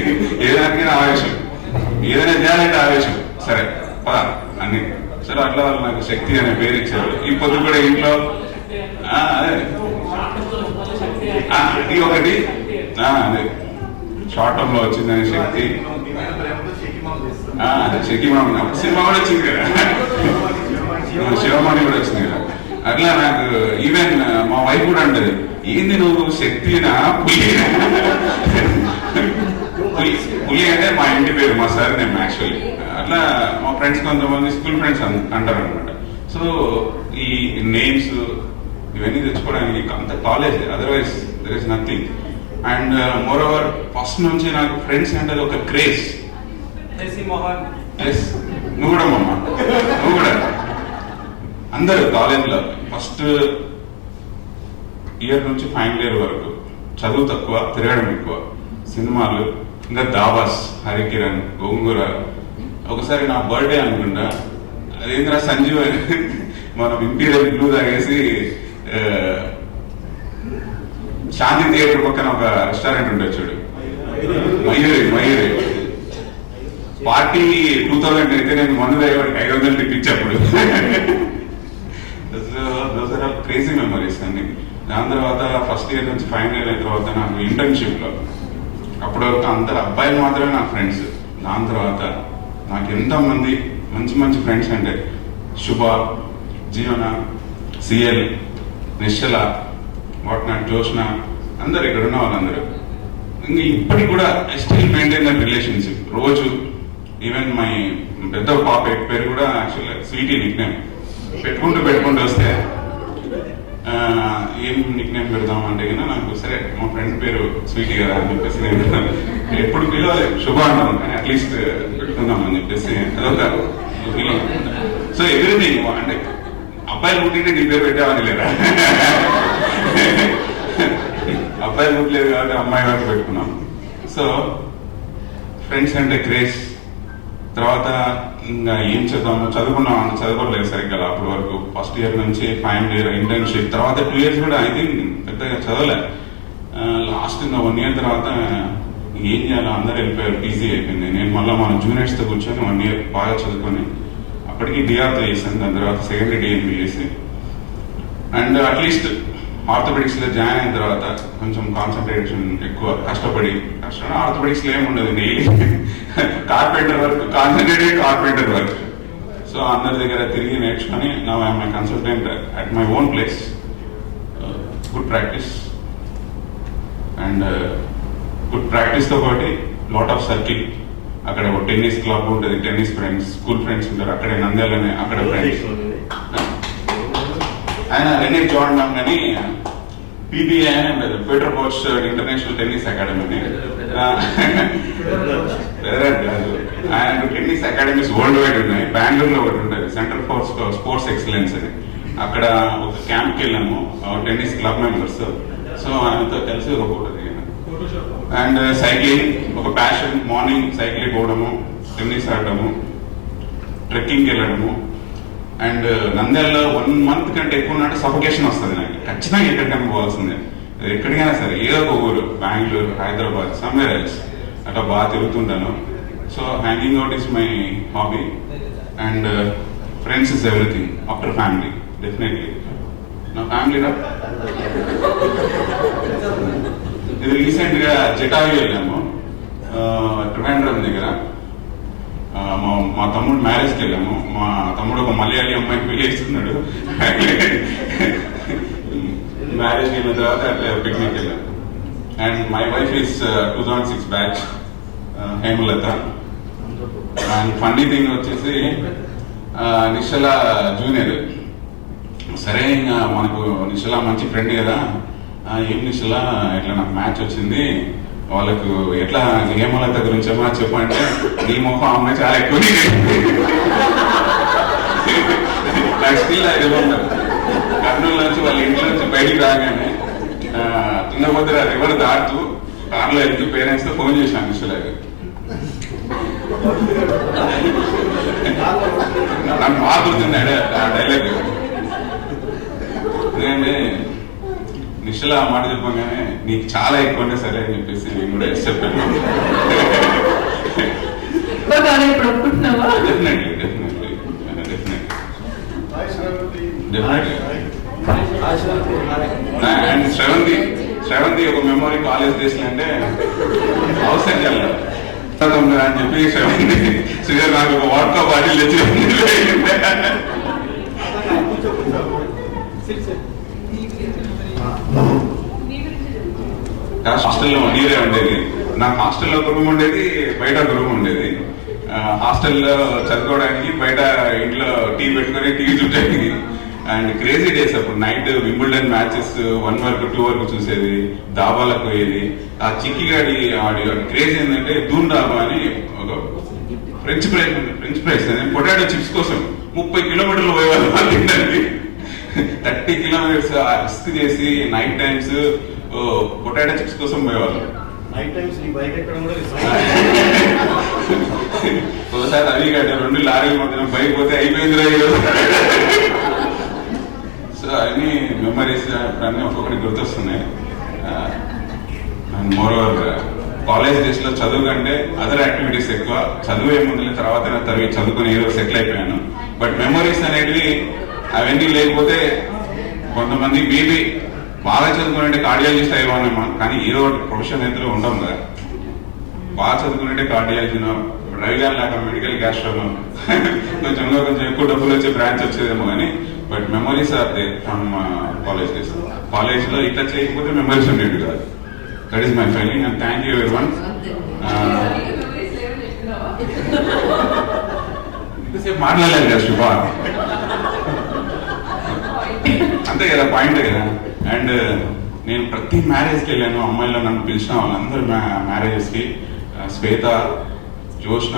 ఏదానికైనా ఆవేశం, ఏదైనా చేయాలంటే ఆవేశం. సరే పదా అన్ని సరే అట్లా వాళ్ళు నాకు శక్తి అనే పేరు ఇచ్చారు. ఈ పొద్దు కూడా ఇంట్లో అదే ఇది ఒకటి అదే షార్ట్ టర్మ్ లో వచ్చిందని శక్తి, శక్తి మామ. సినిమా కూడా వచ్చింది కదా, శివమణి కూడా వచ్చింది కదా. అట్లా నాకు ఈవెన్ మా వైఫ్ కూడా అంటది, ఏంది నువ్వు శక్తినా పులినా? పులి అంటే మా ఇంటి పేరు, మా సార్ నేమ్ యాక్చువల్లీ. అట్లా మా ఫ్రెండ్స్ కొంతమంది స్కూల్ ఫ్రెండ్స్ అంటారు అనమాట. సో ఈ నేమ్స్ ఇవన్నీ తెచ్చుకోవడానికి అంత college, otherwise there is nothing. And more over first నుంచి నాకు ఫ్రెండ్స్ అంటే ఒక క్రేజ్. ఎస్ నువ్వు కూడా మమ్మ, నువ్వు కూడా అందరు కాలేజ్లో ఫస్ట్ ఇయర్ నుంచి ఫైనల్ ఇయర్ వరకు చదువు తక్కువ, తిరగడం ఎక్కువ, సినిమాలు, ఇంకా దాబాస్, హరికిరణ్, గోంగూర. ఒకసారి నా బర్త్డే అనుకుంటా, అదేంద్ర సంజీవ్ మనం ఇంపీరియల్ బ్లూ తాగేసి శాంతి థియేటర్ పక్కన ఒక రెస్టారెంట్ ఉండే చూడు, మయూరి పార్టీ 2000 అయితే నేను మందు తాగేవాడికి 500 టిప్పించప్పుడు. క్రేజీ మెమరీస్ అన్ని. దాని తర్వాత ఫస్ట్ ఇయర్ నుంచి ఫైనల్ ఇయర్ అయిన తర్వాత నాకు ఇంటర్న్షిప్లో అప్పటి వరకు అందరు అబ్బాయిలు మాత్రమే నాకు ఫ్రెండ్స్. దాని తర్వాత నాకు ఎంతమంది మంచి మంచి ఫ్రెండ్స్ అంటే శుభ, జీవన, సిఎల్, నిశ్చల, వాట్నాట్, జోష్న, అందరు ఇక్కడ ఉన్న వాళ్ళందరూ ఇంకా ఇప్పటికి కూడా I still maintain that relationship. రోజు ఈవెన్ మై పెద్ద పాప పేరు కూడా యాక్చువల్గా స్వీటీ నిక్ నేమ్. పెట్టుకుంటూ వస్తే ఏం నిక్ నేమ్ పెడదాం అంటే కన్నా నాకు సరే మా ఫ్రెండ్ పేరు స్వీటీ కదా అని చెప్పేసి నేను ఎప్పుడు పిలవాలి శుభ అంటాను, కానీ అట్లీస్ట్ పెట్టుకుందాం అని చెప్పేసి అదొక ఫీలింగ్. సో ఎవ్రీథింగ్ అంటే అబ్బాయిలు పుట్టింటే నీ పేరు పెట్టామని లేదా, అబ్బాయిలు పుట్టలేదు కాబట్టి అమ్మాయి వరకు పెట్టుకున్నాం. సో ఫ్రెండ్స్ అంటే క్రేజ్. తర్వాత ఇంకా ఏం చదువుతాము, చదువుకోలేదు సరిగ్గా అప్పటి వరకు. ఫస్ట్ ఇయర్ నుంచి ఫైనల్ ఇయర్ ఇంటర్న్షిప్, తర్వాత 2 years కూడా ఐ థింక్ పెద్దగా చదవలే. లాస్ట్ ఇంకా 1 year తర్వాత ఏం చేయాలో అందరూ వెళ్ళిపోయారు, బిజీ అయిపోయింది. నేను మళ్ళీ మన జూనియర్స్తో కూర్చొని 1 year బాగా చదువుకొని అప్పటికి డిఆర్తో చేశాను. దాని తర్వాత సెకండరీ డిఎంపీ చేసి అండ్ అట్లీస్ట్ ఆర్థోపెడిక్స్లో జాయిన్ అయిన తర్వాత కొంచెం కాన్సన్ట్రేషన్ ఎక్కువ కష్టపడి ఆర్థోపెడిక్స్లో ఏముండదు, daily carpenter work, concentrated carpenter work. So అందరి దగ్గర తిరిగి నేర్చుకొని నా I'm my consultant at my own place. Good practice and good ప్రాక్టీస్తో పాటు లాట్ ఆఫ్ సర్కిల్. అక్కడ ఒక టెన్నిస్ క్లబ్ ఉంటుంది, టెన్నిస్ ఫ్రెండ్స్, స్కూల్ ఫ్రెండ్స్ ఉంటారు అక్కడే నంద్యాలనే, అక్కడ ఫ్రెండ్స్. ఆయన రెనే జాన్ కానీ పీబీఏ అని ఉండదు, పీటర్ బోచ్ ఇంటర్నేషనల్ టెన్నిస్ అకాడమీ. కాదు, ఆయన టెన్నిస్ అకాడమీస్ వరల్డ్ వైడ్ ఉన్నాయి. బెంగళూరులో ఒకటి ఉంటుంది, సెంటర్ ఫర్ స్పోర్ట్స్ ఎక్సలెన్స్ అని. అక్కడ ఒక క్యాంప్కి వెళ్ళాము టెన్నిస్ క్లబ్ మెంబర్స్. సో ఆయనతో కలిసి ఒక ఫోటో దిగాను. అండ్ సైక్లింగ్ ఒక ప్యాషన్, మార్నింగ్ సైక్లింగ్ పోవడము, టెన్నిస్ ఆడటము, ట్రెక్కింగ్కి వెళ్ళడము. అండ్ నంద్యాలలో 1 month కంటే ఎక్కువ ఉన్నట్టు సఫికేషన్ వస్తుంది నాకు. ఖచ్చితంగా ఎక్కడికైనా పోవాల్సిందే, ఎక్కడికైనా సరే, ఏదో ఒక ఊరు, బెంగళూరు, హైదరాబాద్, సమ్వేర్ ఎల్స్ అట్లా బాగా తిరుగుతుంటాను. So hanging out is my hobby and friends is everything after family. Definitely నా ఫ్యామిలీలో ఇది రీసెంట్గా జటాయు వెళ్ళాము ట్రివాండ్రం దగ్గర. మా తమ్ముడు మ్యారేజ్కి వెళ్ళాము. మా తమ్ముడు ఒక మలయాళీ అమ్మాయికి పెళ్లి చేస్తున్నాడు. మ్యారేజ్కి వెళ్ళిన తర్వాత పిక్నిక్ వెళ్ళాము. And my wife is 2006 batch, Hemalatha. And funny thing వచ్చేసి నిశ్చల జూనియర్. సరే ఇంకా మనకు నిశ్చల మంచి ఫ్రెండ్ కదా, ఏం నిశ్చల ఇట్లా నాకు మ్యాచ్ వచ్చింది, వాళ్ళకు ఎట్లా హేమలత గురించి ఏమన్నా చెప్పంటే నీ మొహం అమ్మాయి చాలా ఎక్కువ. నాకు స్టిల్ ఐ రిమెంబర్ కర్నూలు నుంచి వాళ్ళ ఇంట్లో నుంచి బయటికి రాగానే తుంగభద్ర రివర్ దాటుతూ కార్లో వెళ్తూ పేరెంట్స్తో ఫోన్ చేశాను నిశ్చలకి. నాకు బాగా గుర్తుంది ఆ డైలాగ్. ఎందుకంటే నిశ్చల ఆ మాట చెప్పగానే నీకు చాలా ఎక్కువ అంటే సరే అని చెప్పేసి నేను కూడా చెప్పాను. ఇప్పుడు ఒప్పుకుంటున్నావా? డెఫినెట్లీ. అండ్ శ్రవంతి ఒక మెమొరీ కాలేజ్ డేస్ అంటే హౌస్ సెంటర్ అని చెప్పి శ్రవంతి శ్రీధర్ నాకు ఒక వాట్కా బాటిల్ తెచ్చి హాస్టల్లో 1 year ఉండేది. నాకు హాస్టల్లో ఒక రూమ్ ఉండేది, బయట ఒక రూమ్ ఉండేది. హాస్టల్లో చదువుకోవడానికి, బయట ఇంట్లో టీ పెట్టుకొని టీవీ చూడడానికి. అండ్ క్రేజీ డేస్ అప్పుడు. నైట్ వింబుల్డన్ మ్యాచెస్ 1 వరకు 2 వరకు చూసేది, దాబాలకు పోయేది. ఆ చిక్కిగాడి ఆడి క్రేజ్ ఏంటంటే దూన్ డాబా అని ఒక ఫ్రెంచ్ ఫ్రైస్ పొటాటో చిప్స్ కోసం 30 kilometers పోయేవాళ్ళు తినడానికి. 30 kilometers రిస్క్ చేసి నైట్ టైమ్స్ పొటాటో చిప్స్ కోసం పోయేవాళ్ళు. ఒకసారి అవి కాదు 2 లారీలు మాత్రం బైక్ పోతే అయిపోయింది. సో అన్ని మెమరీస్ అన్నీ ఒక్కొక్కటి గుర్తొస్తున్నాయి. And more over college days లో చదువు కంటే అదర్ యాక్టివిటీస్ ఎక్కువ. చదువు ఏముంది తర్వాత చదువుకుని ఏదో సెటిల్ అయిపోయాను. బట్ మెమరీస్ అనేటివి అవన్నీ లేకపోతే కొంతమంది మేబీ బాగా చదువుకునే కార్డియాలజిస్ట్ అయ్యేవాడిని, కానీ ఏదో ఒకటి ప్రొఫెషన్ అయితే ఉంటాం కదా. బాగా చదువుకునే కార్డియాలజీనో, రవి గారు లేక మెడికల్ గ్యాస్ట్రోనో కొంచెం ఎక్కువ డబ్బులు వచ్చే బ్రాంచ్ వచ్చేదేమో కానీ, but memories are they from college days. కాలేజ్లో ఇట్లా చేయకపోతే మెమరీస్ ఉండేవి కాదు. That is my feeling and thank you everyone. ఇంతసేపు మాట్లాడలేదు కదా శుభ, అంతే కదా పాయింట్ కదా. అండ్ నేను ప్రతి మ్యారేజ్కి వెళ్ళాను, అమ్మాయిలో నన్ను పిలిచిన వాళ్ళందరూ మ్యారేజెస్కి. శ్వేత, జోష్న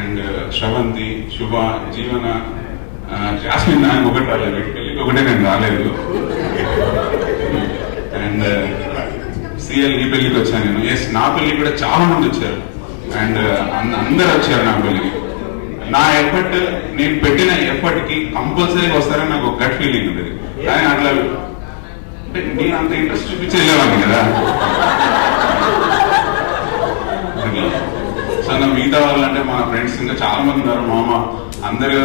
అండ్ శ్రవంతి, శుభ, జీవన, జాస్మిన్ నాకు ఒకటి రాలేదు, పెళ్ళికి ఒకటే నేను రాలేదు. అండ్ సిఎల్ నీ పెళ్ళికి వచ్చాను నేను. ఎస్, నా పెళ్ళికి కూడా చాలా మంది వచ్చారు అండ్ అందరు వచ్చారు నా పెళ్ళికి. నా ఎఫర్ట్, నేను పెట్టిన ఎఫర్ట్కి కంపల్సరీగా వస్తారని నాకు ఒక గట్ ఫీలింగ్ ఉండేది. కానీ అట్లా నేను అంత ఇంట్రెస్ట్ చూపించి వెళ్ళేవాడిని కదా. సో నా మిగతా వాళ్ళు అంటే మన ఫ్రెండ్స్ ఇంకా చాలా మంది ఉన్నారు. మామ అందరు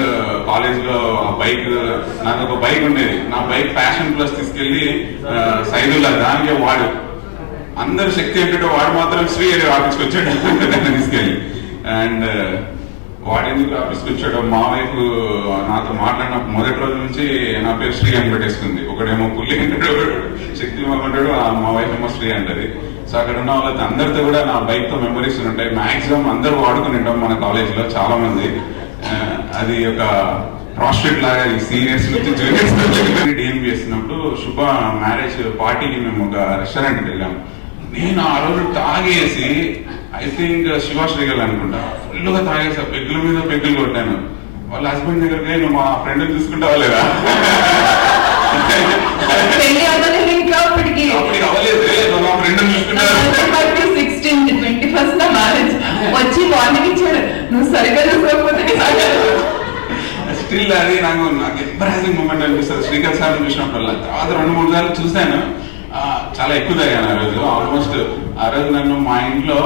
కాలేజ్లో బైక్, నాకు ఒక బైక్ ఉండేది. నా బైక్ ఫ్యాషన్ ప్లస్ తీసుకెళ్లి సైదుల్లా దానికే వాడు. అందరు శక్తి ఏంటంటే వాడు మాత్రం శ్రీ ఆఫీస్కి వచ్చాడు దాన్ని తీసుకెళ్ళి. అండ్ వాడెందుకు ఆఫీస్కి వచ్చాడు, మా వైఫ్ నాతో మాట్లాడిన మొదటి రోజు నుంచి నా పేరు శ్రీ అని పెట్టేసుకుంది. ఒకడేమో పుల్లి అంటాడు, శక్తి అంటాడు, మా వైఫ్ ఏమో శ్రీ అంటది. సో అక్కడ ఉన్న వాళ్ళతో అందరితో కూడా నా బైక్ తో మెమరీస్ ఉంటాయి. మాక్సిమం అందరూ వాడుకుని ఉంటాం మన కాలేజ్ లో చాలా మంది. అది ఒక ప్రాస్పెక్ట్ లాగా ఈ సీనియర్స్ నుంచి జూనియర్స్ డిఎన్బి చేస్తున్నప్పుడు శుభ మ్యారేజ్ పార్టీకి మేము ఒక రెస్టారెంట్కి వెళ్ళాము. నేను ఆ రోజు తాగేసి ఐ థింక్ శివాశ్రీగల్ అనుకుంటా, ఫుల్గా తాగేసా, పెగ్గుల మీద పెగ్గులు కొట్టాను. వాళ్ళ హస్బెండ్ దగ్గరికి నువ్వు మా ఫ్రెండ్ తీసుకుంటావా లేదా, వచ్చి వార్నింగ్ ఇచ్చాడు, నువ్వు సరిగ్గా చూసుకోకపోతే స్టిల్ అది నాకు ఎంబరాజింగ్ మూమెంట్ అనిపిస్తుంది. శ్రీకాంత్ సార్ చూసినప్పుడల్లా. తర్వాత 2-3 సార్లు చూశాను, చాలా ఎక్కువ తాగాను ఆ రోజు. ఆల్మోస్ట్ ఆ రోజు నన్ను మా ఇంట్లో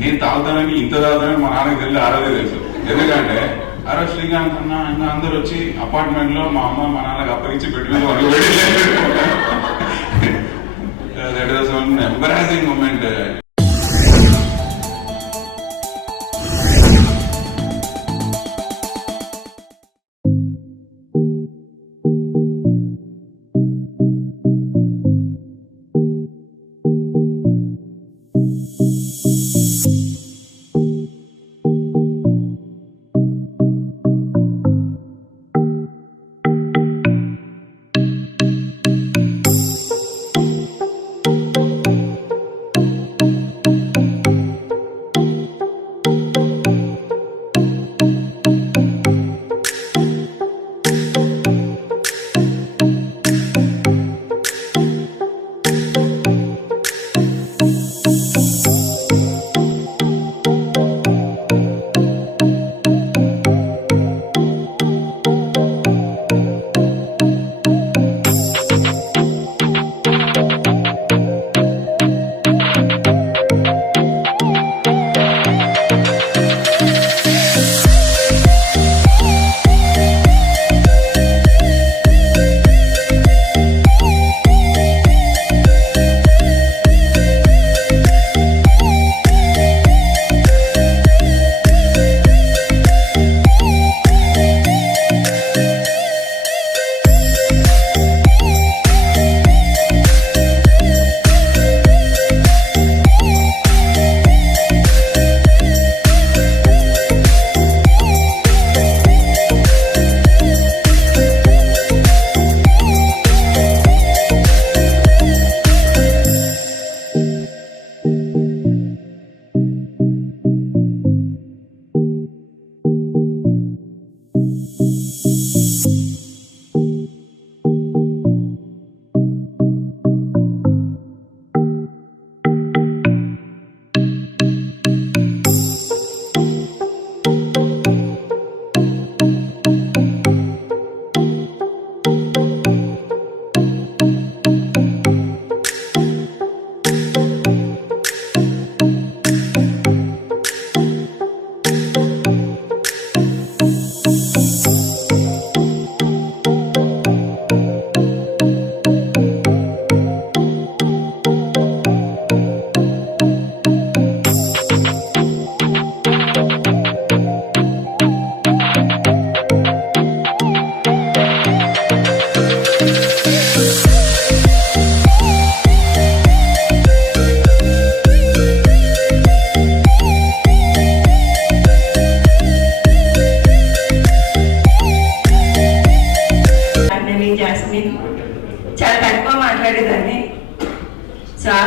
నేను తాగుతానని, ఇంత తాగుతానని మా నాన్నకి తెలియదు, ఆ రోజే తెలుసు. ఎందుకంటే ఆ రోజు శ్రీకాంత్ అన్న ఇంకా అందరు వచ్చి అపార్ట్మెంట్ లో మా అమ్మ మా నాన్నకి అప్పగించి పెట్టి మీద వాళ్ళు that was one embarrassing moment.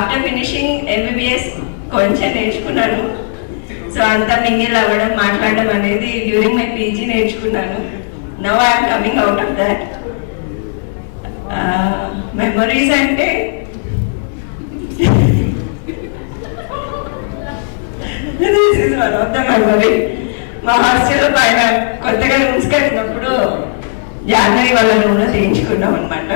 After finishing MBBS కొంచెం నేర్చుకున్నాను. సో అంతా మింగిల్ అవ్వడం, మాట్లాడడం అనేది డ్యూరింగ్ మై PG నేర్చుకున్నాను. Now I'm coming out of that. Memories అంటే this is one of the memory. మా హాస్టల్లో పైన కొత్తగా రూమ్స్ కట్టినప్పుడు జాన్వరి వాళ్ళ రూమ్లో చేయించుకున్నాం అనమాట.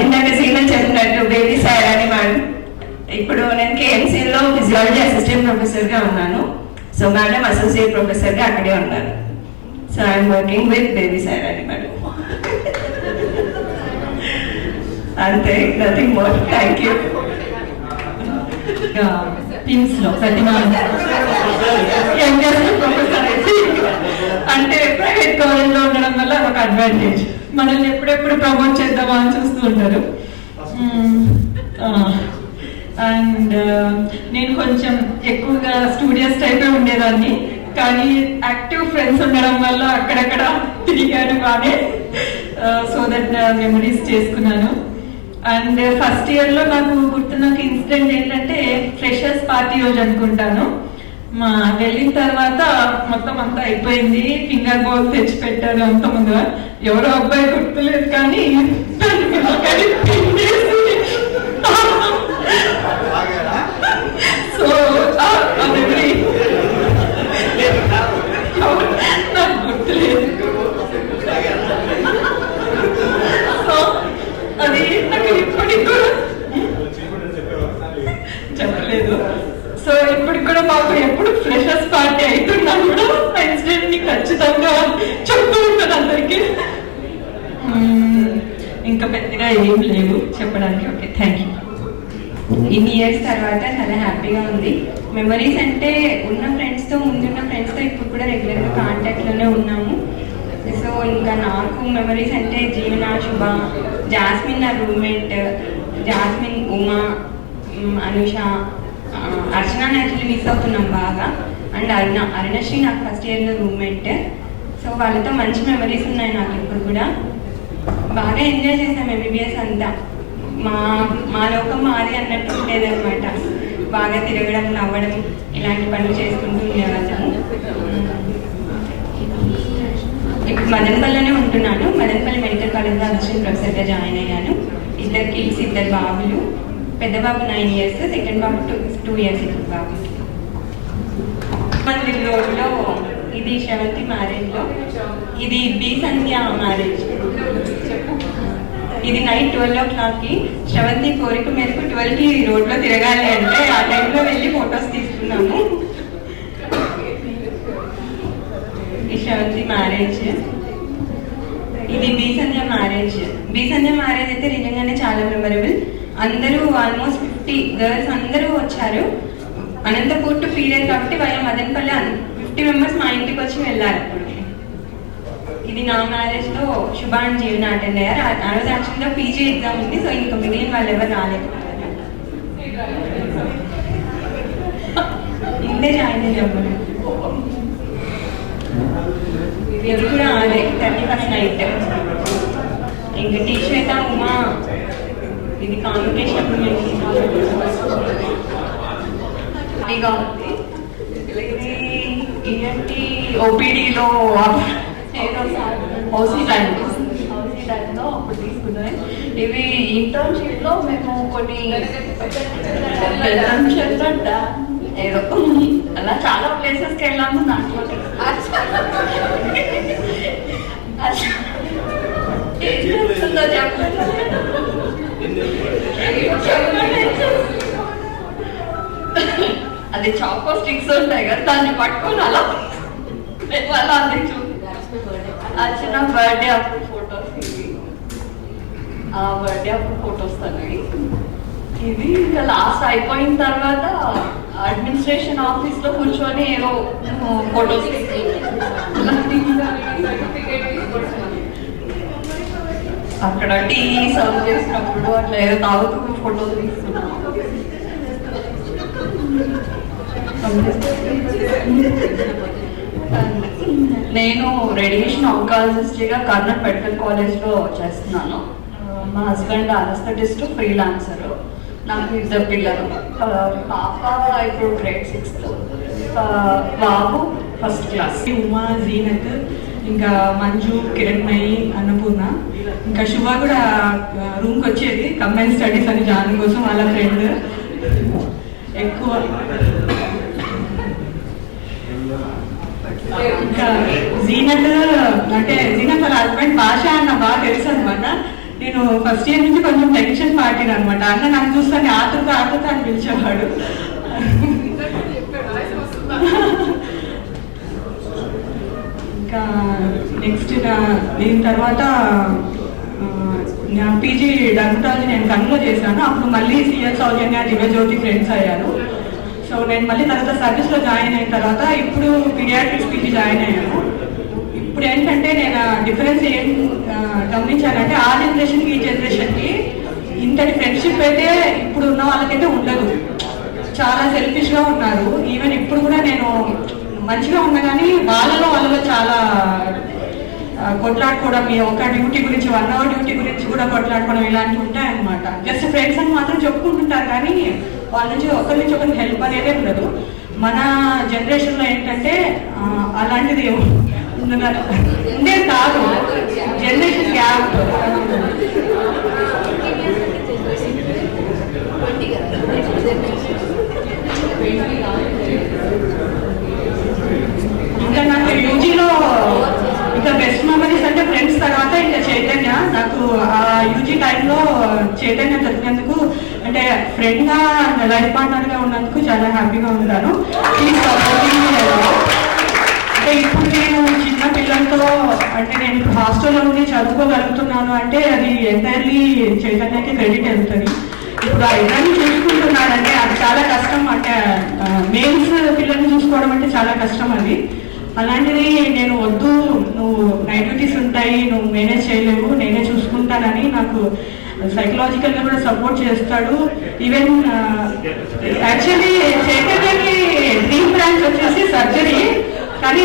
ఇందాక సీనియర్ చెప్పినట్టు బేబీ సార్ అని మేడం, ఇప్పుడు నేను KMCలో ఫిజియాలజీ అసిస్టెంట్ ప్రొఫెసర్గా ఉన్నాను. సో మేడం అసోసియేట్ ప్రొఫెసర్గా అక్కడే ఉన్నాను. So I'm working with baby sir అని మేడం. అంతే, nothing more. Thank you. Teams లో ప్రతిమా అంటే ప్రైవేట్ కాలేజ్ లో ఉండడం వల్ల ఒక అడ్వాంటేజ్, మనల్ని ఎప్పుడెప్పుడు ప్రమోట్ చేద్దామా అని చూస్తూ ఉంటారు. అండ్ నేను కొంచెం ఎక్కువగా స్టూడియస్ టైపే ఉండేదాన్ని, కానీ యాక్టివ్ ఫ్రెండ్స్ ఉండడం వల్ల అక్కడక్కడ తిరిగాను బాగా. సో దట్ మెమరీస్ చేసుకున్నాను. అండ్ ఫస్ట్ ఇయర్లో నాకు గుర్తున్న ఒక ఇన్సిడెంట్ ఏంటంటే ఫ్రెషర్స్ పార్టీ రోజు అనుకుంటాను. వెళ్ళిన తర్వాత మొత్తం అంతా అయిపోయింది, ఫింగర్ బౌల్ తెచ్చి పెట్టారు అంత ముందుగా. ఎవరో అబ్బాయి గుర్తులేదు కానీ సో మెమరీ నాకు గుర్తులేదు. సో అది నాకు ఇప్పటికి కూడా చెప్పలేదు. సో ఇప్పటికి కూడా మాకు ఎప్పుడు ఫ్రెషర్స్ పార్టీ అవుతున్నా కూడా ఆ ఇన్సిడెంట్ ని ఖచ్చితంగా చెప్తూ ఉంటాను అందరికి. ఇంకా పెద్దగా ఏం లేవు చెప్పడానికి. Okay, thank you. ఇన్ని ఇయర్స్ తర్వాత చాలా హ్యాపీగా ఉంది. మెమరీస్ అంటే ఉన్న ఫ్రెండ్స్తో, ముందున్న ఫ్రెండ్స్తో ఇప్పుడు కూడా రెగ్యులర్గా కాంటాక్ట్లోనే ఉన్నాము. సో ఇంకా నాకు మెమరీస్ అంటే జీవన, శుభ, జాస్మిన్ నా రూమ్మేట్, జాస్మిన్, ఉమా, అనుష, అర్చనాని యాక్చువల్లీ మిస్ అవుతున్నాం బాగా. అండ్ అరుణశ్రీ నాకు ఫస్ట్ ఇయర్లో రూమ్మేట్. సో వాళ్ళతో మంచి మెమరీస్ ఉన్నాయి నాకు ఇప్పుడు కూడా. బాగా ఎంజాయ్ చేసాం MBBS అంతా. మా లోకం మాది అన్నట్టు ఉండేదన్నమాట. బాగా తిరగడం, నవ్వడం, ఇలాంటి పనులు చేసుకుంటూ ఉండేవాళ్ళము. ఇప్పుడు మదనపల్లిలోనే ఉంటున్నాను. మదనపల్లి మెడికల్ కాలేజ్లో అసిస్టెంట్ ప్రొఫెసర్గా జాయిన్ అయ్యాను. 2 kids, 2 బాబులు. పెద్ద బాబు 9 years, సెకండ్ బాబు 2 years. ఇప్పుడు బాబు రోడ్లో ఇది శ్రవంతి మ్యారేజ్లో, ఇది బి సంధ్య మ్యారేజ్. ఇది నైట్ 12 o'clockకి శ్రవంతి కోరిక మేరకు 12కి రోడ్లో తిరగాలి అంటే ఆ టైంలో వెళ్ళి ఫొటోస్ తీసుకున్నాము. ఈ శ్రవంతి మ్యారేజ్. ఇది బి సంధ్య మ్యారేజ్. బి సంధ్య మ్యారేజ్ అయితే నిజంగానే చాలా మెమరబుల్. అందరూ ఆల్మోస్ట్ 50 girls అందరూ వచ్చారు. అనంతపూర్ టు ఫీడర్ కాబట్టి వాళ్ళ మదనపల్లి 50 members మా ఇంటికి వచ్చి వెళ్ళారు. అప్పుడు ఇది నా మ్యారేజ్లో శుభ అండ్ జీవన అటెండ్ అయ్యారు. ఆ రోజు యాక్చువల్గా PG ఎగ్జామ్ ఉంది. సో ఇంకా మిగిలిన వాళ్ళు ఎవరు రాలేకపోయారు. ఇంతే జాయిన్ అయ్యాము. ఇది కూడా అదే 31st నైట్. ఇంకా టీషర్ట్ ఉమా, ఇది కాంపిటీషన్ హ్యాపీగా ఉంది. ఇది ఏంటి OPDలో హౌసీ టైంలో అప్పుడు తీసుకున్నాయి. ఇవి ఇంటర్న్షిప్లో మేము కొన్ని ఏదో అలా చాలా ప్లేసెస్కి వెళ్ళాము. దాంట్లో ఏం చేస్తుందో చెప్పలేదు. అది చాకో స్టిక్స్ ఉంటాయి కదా, దాన్ని పట్టుకొని అలా అలా అది చిన్న బర్త్డే అప్పుడు ఫొటోస్. ఇవి ఆ బర్త్డే అప్పుడు ఫొటోస్ తనవి. ఇది ఇంకా లాస్ట్ అయిపోయిన తర్వాత అడ్మినిస్ట్రేషన్ ఆఫీస్లో కూర్చొని ఏదో ఫొటోస్ అక్కడ టీ సర్వ్ చేసినప్పుడు అట్లా ఏదో తాగుతూ ఫోటోలు తీసుకున్నాం. నేను రేడియేషన్ ఆంకాలజిస్ట్గా కర్నూలు మెడికల్ కాలేజ్లో చేస్తున్నాను. మా హస్బెండ్ అనస్థెటిస్ట్, ఫ్రీలాన్సర్. నాకు ఇద్దరు పిల్లలు. పాప ఇప్పుడు గ్రేడ్ 6th, బాబు ఫస్ట్ క్లాస్. ఉమా, జీనత్, ఇంకా మంజు, కిరణ్మయి, అన్నపూర్ణ, ఇంకా శుభ కూడా రూమ్కి వచ్చేది కంబైన్ స్టడీస్ అని జాయిన్ కోసం. వాళ్ళ ఫ్రెండ్ ఎక్కువ. ఇంకా జీనత్ వాళ్ళ హస్బెండ్ భాష అన్న బాగా తెలుసు అనమాట. నేను ఫస్ట్ ఇయర్ నుంచి కొంచెం టెన్షన్ పార్టీని అనమాట. అన్న నన్ను చూస్తాను ఆతృత అని పిలిచేవాడు. ఇంకా నెక్స్ట్ దీని తర్వాత నా పీజీ డర్మటాలజీ నేను కన్నులో చేశాను. అప్పుడు మళ్ళీ సిఎస్ సౌజన్య, దివ్యజ్యోతి ఫ్రెండ్స్ అయ్యారు. సో నేను మళ్ళీ తర్వాత సర్వీస్లో జాయిన్ అయిన తర్వాత ఇప్పుడు పీడియాట్రిక్స్ పీజీ జాయిన్ అయ్యాను. ఇప్పుడు ఏంటంటే నేను డిఫరెన్స్ ఏం గమనించానంటే ఆ జనరేషన్కి ఈ జనరేషన్కి ఇంతటి ఫ్రెండ్షిప్ అయితే ఇప్పుడు ఉన్న వాళ్ళకైతే ఉండదు. చాలా సెల్ఫిష్గా ఉన్నారు. ఈవెన్ ఇప్పుడు కూడా నేను మంచిగా ఉన్నా కానీ వాళ్ళలో చాలా కొట్లాడుకోవడం, ఒక డ్యూటీ గురించి 1 hour డ్యూటీ గురించి కూడా కొట్లాడుకోవడం ఇలాంటివి ఉంటాయన్నమాట. జస్ట్ ఫ్రెండ్స్ అని మాత్రం చెప్పుకుంటుంటారు కానీ వాళ్ళ నుంచి ఒకరి నుంచి ఒకరికి హెల్ప్ అనేది ఉండదు. మన జనరేషన్లో ఏంటంటే అలాంటిది ఉండేది కాదు. Generation gap. ఇంకా నాకు యూజీలో ఇంకా బెస్ట్ మెమరీస్ అంటే ఫ్రెండ్స్ తర్వాత ఇంకా చైతన్య. నాకు ఆ యూజీ టైంలో చైతన్య దొరికినందుకు అంటే ఫ్రెండ్గా లైఫ్ పార్ట్నర్గా ఉన్నందుకు చాలా హ్యాపీగా ఉంటాను. అంటే ఇప్పుడు నేను చిన్న పిల్లలతో అంటే నేను హాస్టల్లో ఉండి చదువుకోగలుగుతున్నాను అంటే అది ఎంటైర్లీ చైతన్యకి క్రెడిట్ వెళ్తుంది. ఇప్పుడు ఆ ఇద్దరిని చూసుకుంటున్నాడంటే అది చాలా కష్టం. అంటే మేల్స్ పిల్లల్ని చూసుకోవడం అంటే చాలా కష్టం అది. అలాంటిది నేను వద్దు, నువ్వు నైట్ డ్యూటీస్ ఉంటాయి, నువ్వు మేనేజ్ చేయలేవు, నేనే చూసుకుంటానని నాకు సైకలాజికల్గా కూడా సపోర్ట్ చేస్తాడు. ఈవెన్ యాక్చువల్లీ చైతన్యకి డ్రీమ్ బ్రాంచ్ వచ్చేసి సర్జరీ, కానీ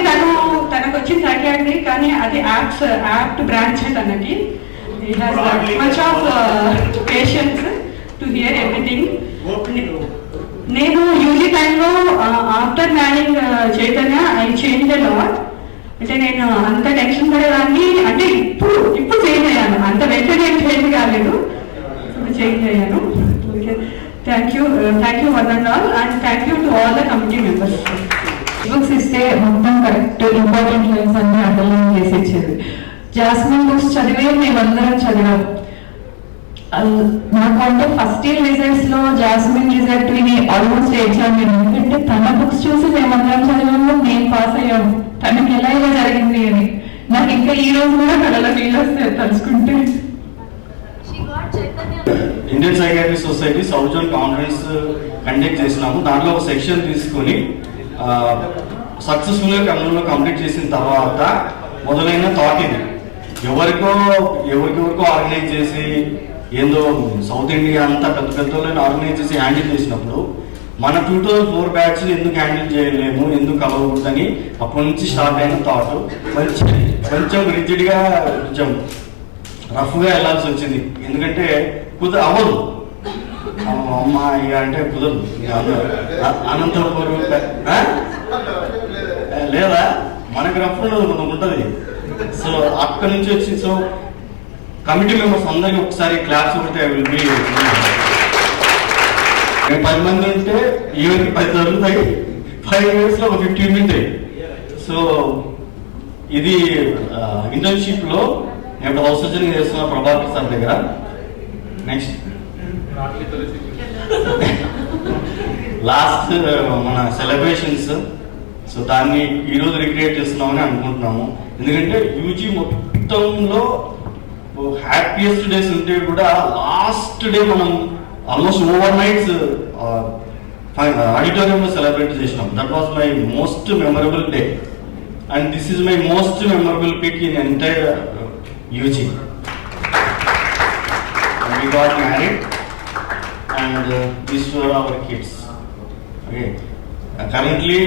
తనకు వచ్చిన సైకియాట్రీ, కానీ అది యాప్ట్ బ్రాంచ్ తనకి. He has much of patience to hear everything. నేను యూజీ టైంలో after మ్యారింగ్ Chaitanya I change lot. అంటే నేను అంత టెన్షన్ పడేదాన్ని. అంటే ఇప్పుడు చేంజ్ అయ్యాను. అంత వెంటనే చేంజ్ కాలేదు, ఇప్పుడు చేంజ్ అయ్యాను. Okay, thank you one and all, and thank you to all the committee members. Books ఇస్తే మొత్తం కరెక్ట్ ఇంపార్టెంట్ లైన్స్ అన్ని అండర్లైన్ చేసి ఇచ్చేది. జాస్మిన్ బుక్స్ చదివే మేమందరం చదివాం. నాకు అంటే ఫస్ట్ ఇయర్ రిజల్ట్స్ లో జాస్మిన్ రిజల్ట్ విని ఆల్మోస్ట్ ఏడ్చాను నేను. ఎందుకంటే తన బుక్స్ చూసి మేమందరం చదివాము, మేము పాస్ అయ్యాము. తనకి ఎలా జరిగింది అని నాకు ఇంకా ఈ రోజు కూడా కళలో ఫీల్ వస్తే తలుచుకుంటే. Indian psychiatry society south zone conference conduct చేసినాము. దాంట్లో ఒక సెక్షన్ తీసుకొని సక్సెస్ఫుల్గా కర్నూలులో కంప్లీట్ చేసిన తర్వాత మొదలైన థాట్ ఇది. ఎవరికెవరికో ఆర్గనైజ్ చేసి ఏందో సౌత్ ఇండియా అంతా పెద్ద ఆర్గనైజ్ చేసి హ్యాండిల్ చేసినప్పుడు మన 2004 బ్యాచ్ ఎందుకు హ్యాండిల్ చేయలేము, ఎందుకు కలవకూడదని అప్పటి నుంచి స్టార్ట్ అయిన థాట్. కొంచెం రిజిడ్గా కొంచెం రఫ్గా వెళ్ళాల్సి వచ్చింది. ఎందుకంటే అవ్వదు అమ్మా ఇక అంటే కుదరదు. అనంతపురం లేదా మనకి రఫ్ ఉంటుంది. సో అక్కడి నుంచి వచ్చి సో కమిటీ మెంబర్స్ అందరికీ ఒకసారి క్లాప్స్ కొడితే విల్ బి 10 మంది ఉంటే ఈవెన్కి 10 జరుగుతాయి. 5 years లో ఒక 15 ఉంటాయి. సో ఇది ఇంటర్న్షిప్ లో నేను హౌస్ సర్జన్ చేస్తున్న ప్రభాకర్ సార్ దగ్గర. నెక్స్ట్ లాస్ట్ మన సెలబ్రేషన్స్. సో దాన్ని ఈరోజు రిక్రియేట్ చేస్తున్నామని అనుకుంటున్నాము. ఎందుకంటే యూజీ మొత్తంలో హ్యాపీయెస్ట్ డేస్ ఉంటే కూడా లాస్ట్ డే మనం ఆల్మోస్ట్ ఓవర్ నైట్స్ ఆడిటోరియంలో సెలబ్రేట్ చేసినాం. That was my most memorable day and this is my most memorable pic in entire UG. We got married and these were our kids. Okay. Currently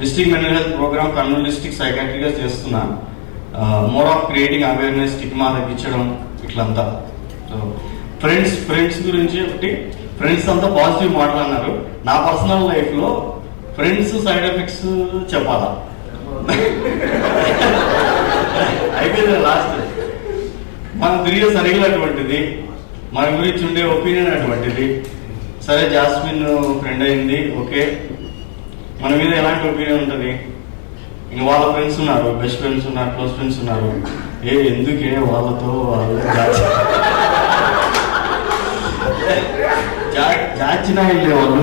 district mental health programme Kurnool district సైకాట్రిక్గా చేస్తున్నా. More of creating awareness, stigma తగ్గించడం ఇట్లంతా. So friends గురించి ఒకటి, friends అంతా positive మాట్లాడినారు. నా personal లైఫ్లో ఫ్రెండ్స్ సైడ్ ఎఫెక్ట్స్ చెప్పాలా? అయిపోయింది లాస్ట్. మనం తిరిగే సరిగ్గా అటువంటిది, మన గురించి ఉండే ఒపీనియన్ అటువంటిది. సరే జాస్మిన్ ఫ్రెండ్ అయింది, ఓకే, మన మీద ఎలాంటి ఒపీనియన్ ఉంటుంది? ఇంకా వాళ్ళ ఫ్రెండ్స్ ఉన్నారు, బెస్ట్ ఫ్రెండ్స్ ఉన్నారు, క్లోజ్ ఫ్రెండ్స్ ఉన్నారు. ఎందుకే వాళ్ళతో జాచిన వెళ్ళే వాళ్ళు.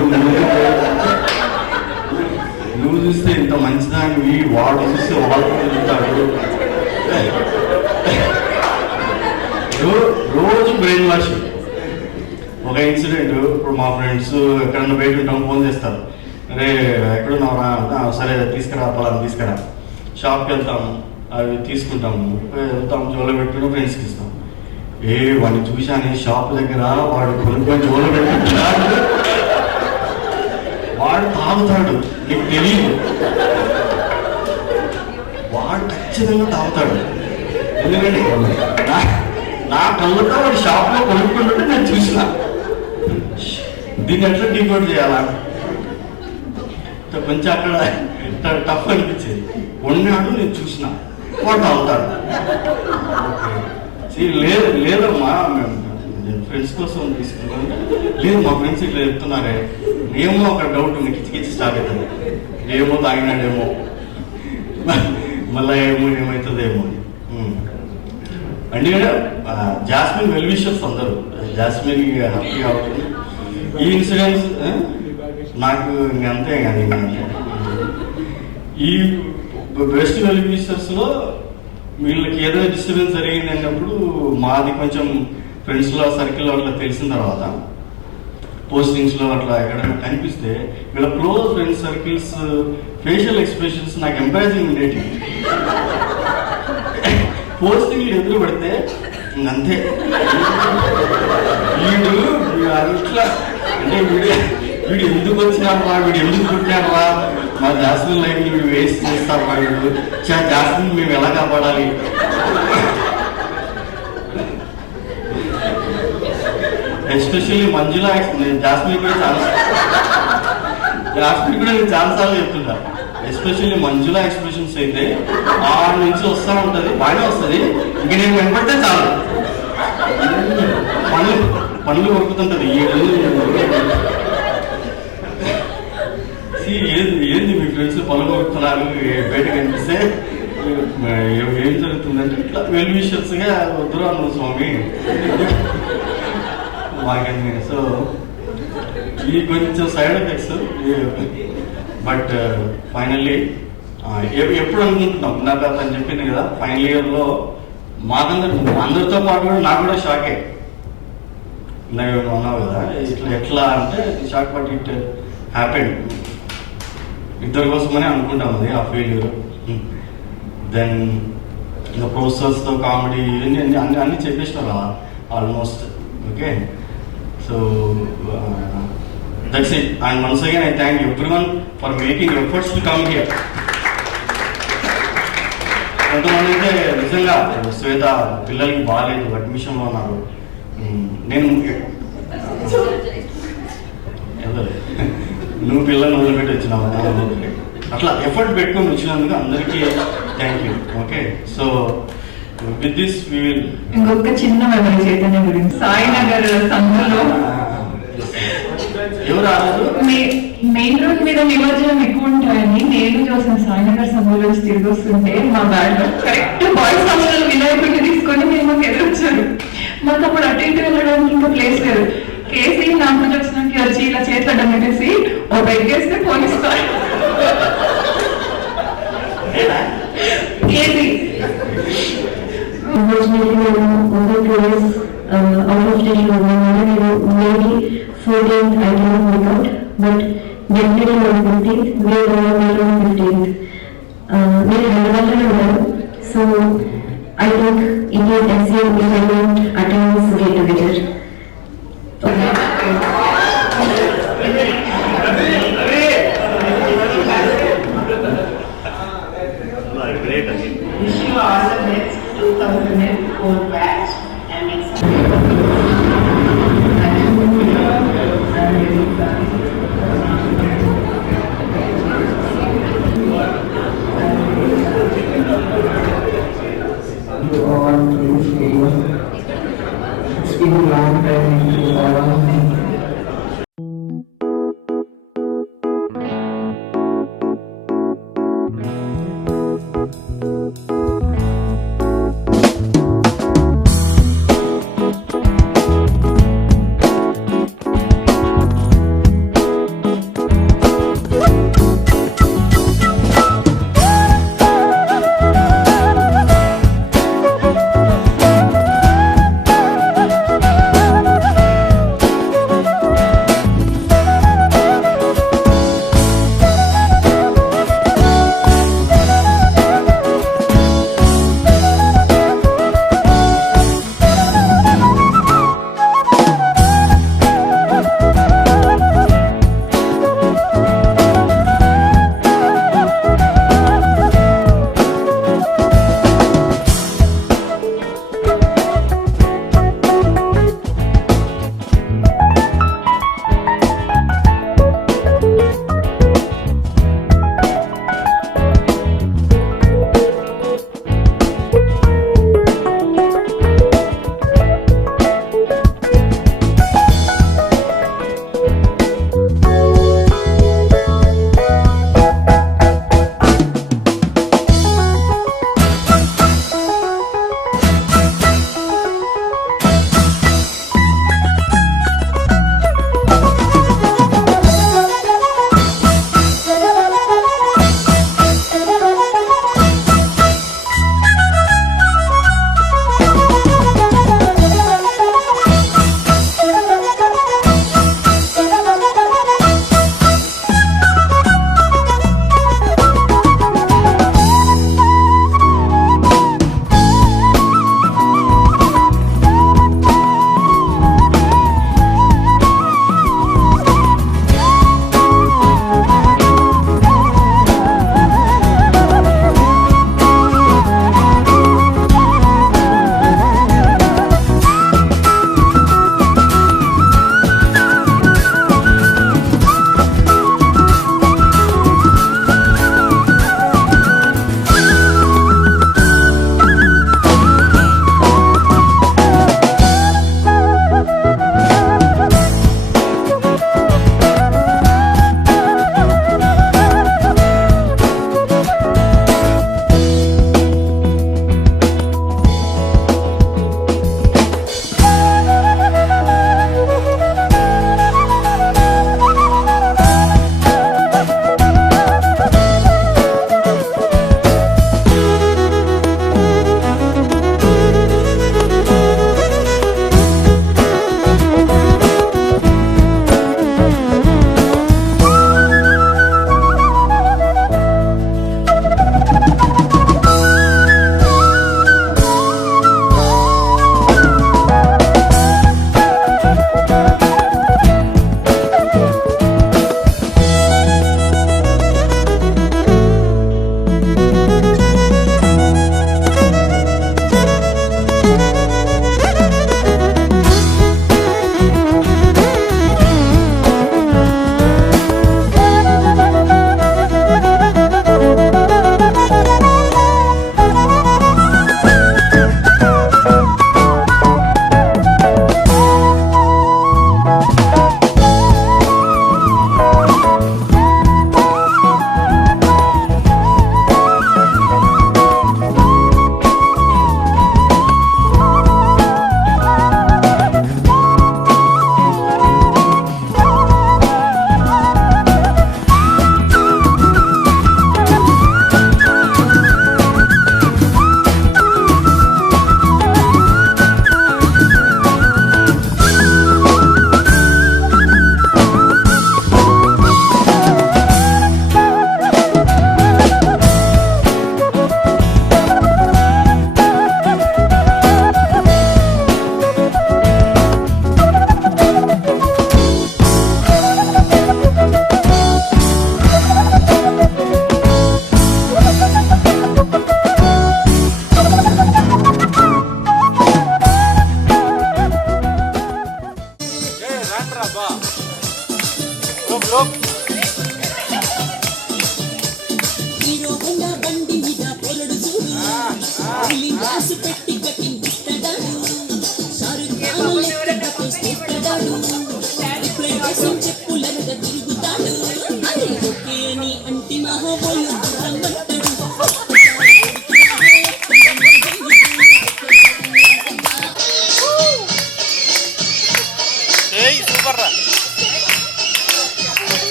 నువ్వు చూస్తే ఇంత మంచిదానివి, వాడు చూస్తే వాళ్ళతో వెళ్తాడు. రోజు బ్రెయిన్ వాష్. ఒక ఇన్సిడెంట్, ఇప్పుడు మా ఫ్రెండ్స్ ఎక్కడన్నా బయట ఉంటాం, ఫోన్ చేస్తారు, అరే ఎక్కడున్నావురా? సరే తీసుకురా, పలానా తీసుకురా. షాప్కి వెళ్తాము, అవి తీసుకుంటాము, వెళ్తాము, జోలో పెట్టుకుని ఫ్రెండ్స్కి ఇస్తాం. వాడిని చూశాను షాప్ దగ్గర, వాడు కొనుక్కొని జోలో పెట్టుకుంటాడు, వాడు తాగుతాడు, నీకు తెలియదు, వాడు ఖచ్చితంగా తాగుతాడు. ఎందుకంటే నా కళ్ళతో వాడు షాప్లో కొనుక్కుంటుంటే నేను చూసిన. దీన్ని ఎట్లా డీకోడ్ చేయాలా? కొంచెం అక్కడ టఫ్ అనిపించేది. ఉన్నాడు, నేను చూసిన, వాడు తాగుతాడు. లేదమ్మా, ఫ్రెండ్స్ కోసం తీసుకున్నాను. లేదు, మా ఫ్రెండ్స్ ఇట్లా చెప్తున్నారే, ఏమో ఒక డౌట్ ఉంది, కిచ్చి స్టార్ట్ అవుతుంది. ఏమో తాగినాడేమో, మళ్ళీ ఏమవుతుందేమో. అంటే జాస్మిన్ వెల్ విషర్స్ అందరూ, జాస్మిన్ హ్యాపీగా అవుతుంది. ఈ ఇన్సిడెంట్స్ నాకు ఇంకంతే కానీ, ఈ బెస్ట్ వెల్ విషర్స్లో వీళ్ళకి ఏదైనా డిస్టర్బెన్స్ జరిగింది అన్నప్పుడు, మాది కొంచెం ఫ్రెండ్స్లో సర్కిల్లో అట్లా తెలిసిన తర్వాత, పోస్టింగ్స్లో అట్లా ఎక్కడైనా కనిపిస్తే, వీళ్ళ close friends circles facial expressions నాకు ఎంపాజింగ్ ఉండేవి. పోస్టింగ్లు ఎదురు పడితే అంతే, వీడు అట్లా అంటే వీడు ఎందుకు వచ్చినారా, వీడు ఎందుకు పుట్టినారా, మా జాస్మిన్ లైఫ్ వీడు వేస్ట్ చేస్తారు, వీడు జాస్మిన్ మేము ఎలా కాపాడాలి. ఎస్పెషల్లీ మంజుల, జాస్మిన్ కూడా నేను చాలాసార్లు చెప్తుంటా. ఎస్పెషల్లీ మంజుల ఎక్స్ప్రెషన్స్ అయితే 6 నుంచి వస్తూ ఉంటుంది, బాగానే వస్తుంది. ఇంక నేను వెంబడితే చాలు, పనులు కొడుకుతుంటది. ఏంది మీ ఫ్రెండ్స్ పనులు కొడుతున్నారు బయటకు కనిపిస్తే ఏం జరుగుతుందంటే, ఇట్లా వెల్ విషర్స్గా వద్దురా నువ్వు స్వామి మాకెందుకు. సో ఈ కొంచెం సైడ్ ఎఫెక్ట్స్. బట్ ఫైనల్లీ ఎప్పుడు అనుకుంటున్నాం, నాకు అతను చెప్పింది కదా, ఫైనల్ ఇయర్లో అందరితో పాటు కూడా నాకు కూడా షాకే. నేను అన్నావు కదా ఎట్లా అంటే షాక్, బట్ ఇట్ హ్యాపెండ్. ఇద్దరి కోసమని అనుకుంటాం అది ఆ ఫెయిల్యూర్. దెన్ ఇంకా ప్రొఫెసర్స్తో కామెడీ అన్ని చెప్పేసినారు almost. Okay, so that's it. And once again I thank everyone for making efforts to come here. కొంతమంది అయితే నిజంగా శ్వేత పిల్లలకి బాగాలేదు, అడ్మిషన్లో ఉన్నారు, నేను నువ్వు పిల్లల్ని వదిలిపెట్టి వచ్చినావు, అట్లా ఎఫర్ట్ పెట్టుకొని వచ్చినందుకు అందరికీ thank you. Okay, so with this we will. ఇంకొక చిన్న మెమరీ చైతన్య గురించి, సాయినగర్ సంఘంలో మెయిన్ రోడ్ మీద నిమజ్జనం ఎక్కువ ఉంటాయని నేను చూసాను. సాయినగర్ సంఘంలో తిరిగి వస్తుంటే మా బ్యాగ్ లో కరెక్ట్ బాయ్స్ హాస్టల్ వినాయకుడిని తీసుకొని మేము ఎదురొచ్చారు. మాకు అప్పుడు అటు ఇటు వెళ్ళడానికి ఇంకా ప్లేస్ లేదు. కేసీ నాకు వచ్చినాకి వచ్చి ఇలా చేతులు అడ్డం పెట్టేసి ఓ బెడ్ వేస్తే పోనిస్తారు. కేసీ out of station was maybe 14th I didn't wake out, but yesterday was 15th, we were on 15th. We had a so I think it is SCM if I don't attend this get together. Okay. long time into all.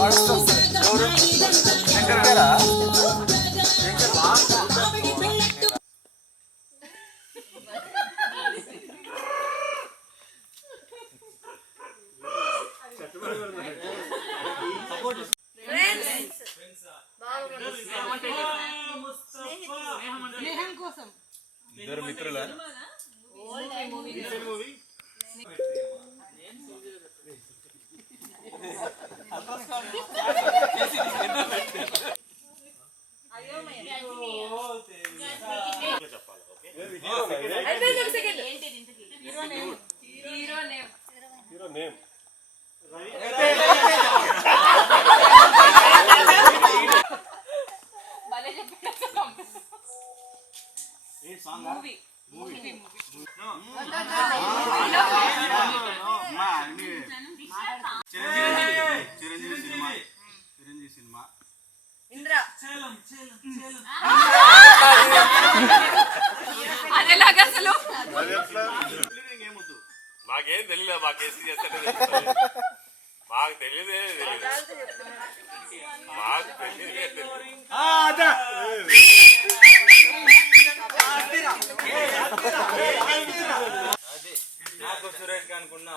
What is Chiranjeevi సినిమా అదేలాగా అసలు మాకేం తెలియదు, మాకు AC చేస్తానే మాకు తెలియదే మాకు తెలియదే నాకు సురేష్ గా అనుకున్నా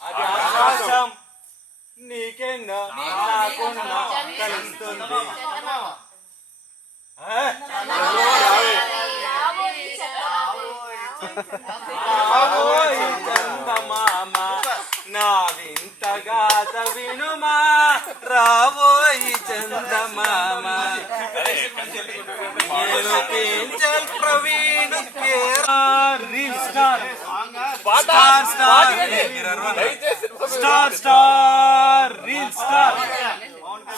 ఆకాశం నీకేంగా నాకున్నా కలుస్తుంది చందమామ నా వింతగా వినుమా రావోయి చందమామ Praveen reel star star star star star reel star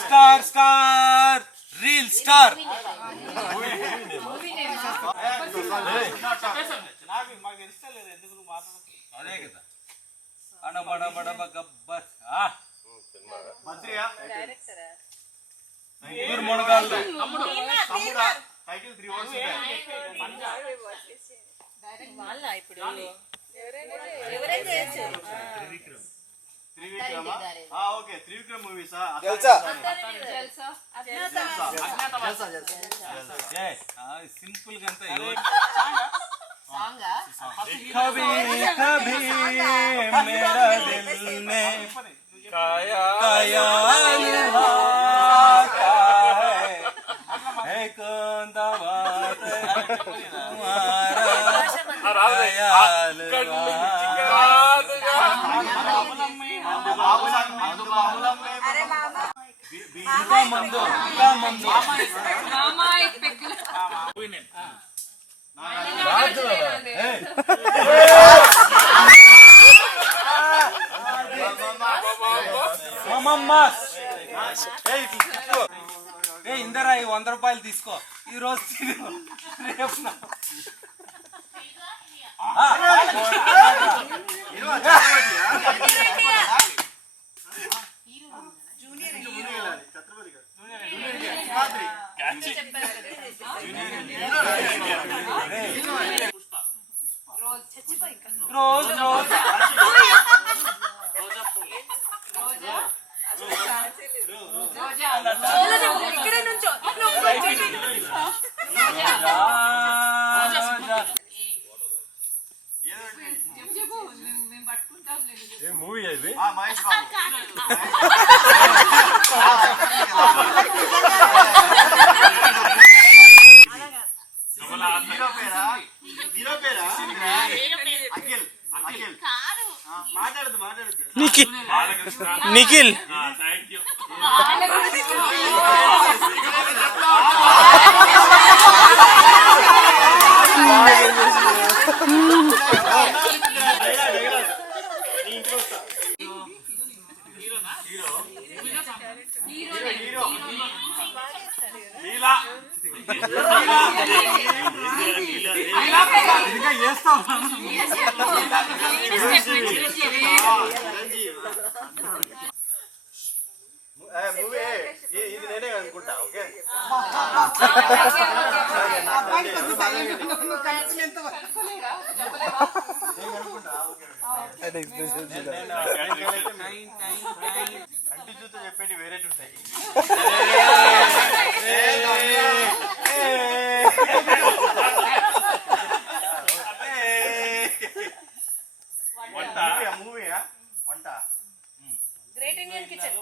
star star reel star అదే కదా అడబడబడబ గబ్బర్ మునగాళ్ళు ఓకే త్రివిక్రమ్ మూవీస్ సింపుల్ గా कभी कभी मेरा दिल में ख्याल आता है कौन दवात तुम्हारा ख्याल ఇందరా ఈ 100 రూపాయలు తీసుకో ఈ రోజు రోజు రోజు మూవీ అది మహేష్ బాబు హీరో పేరా అఖిల్ అఖిల్ మాట్లాడదు నిఖిల్ నిఖిల్ థ్యాంక్ యూ ఇది నేనే అనుకుంటా ఓకే కంటి చూస్తే చెప్పేది వేరే ఉంటాయి మూవీయా వంట great Indian kitchen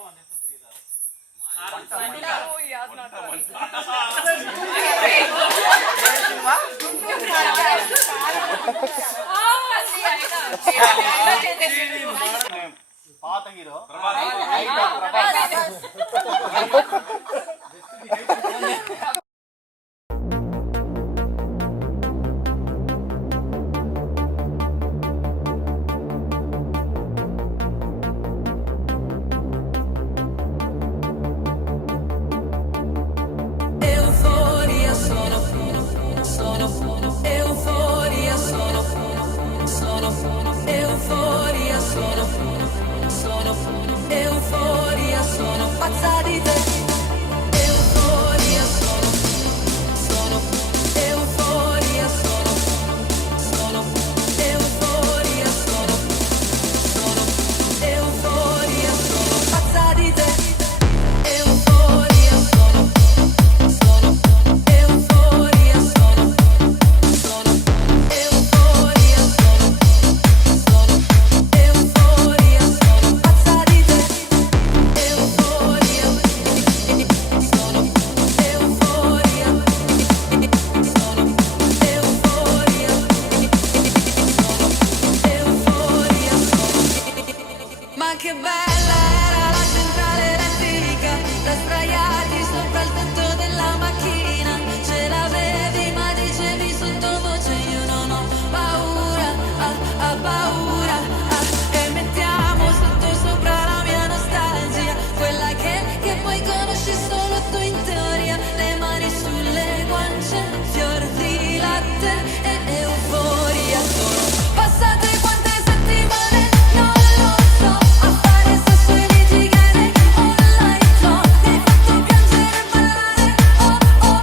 euforia, sono euforia, sono euforia, sono pazza di te. Euforia, sono euforia, sono euforia, sono euforia, sono pazza di te. Euforia, sono euforia, sono euforia, sono euforia, sono pazza di te. Euforia, sono euforia, sono euforia, ma che bella era la centrale elettrica, da sdraiati sopra il tetto della macchina. Ce l'avevi ma dicevi sottovoce io non ho paura, paura, e mettiamo sotto sopra la mia nostalgia, quella che poi conosci solo tu in teoria. Le mani sulle guance, fior di latte e euforia. Sono passate quante settimane, non lo so, a fare sesso e litigare online. So, mi hai fatto piangere e ballare, oh oh oh,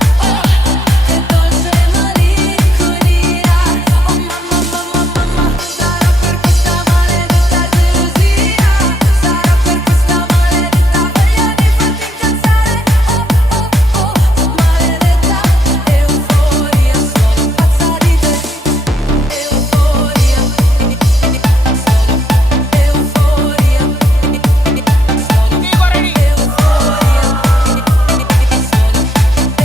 che dolce malinconia. Oh mamma, mamma, mamma, sarà per questa maledetta gelosia, sarà per questa maledetta voglia di farti incazzare, oh oh oh, maledetta euforia, sono pazza di te. Euforia, sono euforia,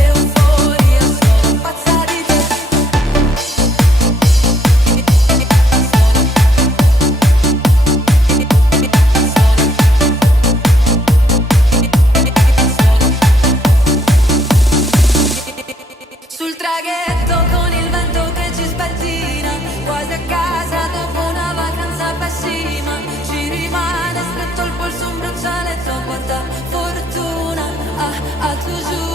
euforia, sono pazza di te. Sul traghetto con il vento che ci spettina, quasi a casa dopo una vacanza pessima, ci rimane stretto al polso un braccialetto, quanta fortuna, a tu giù.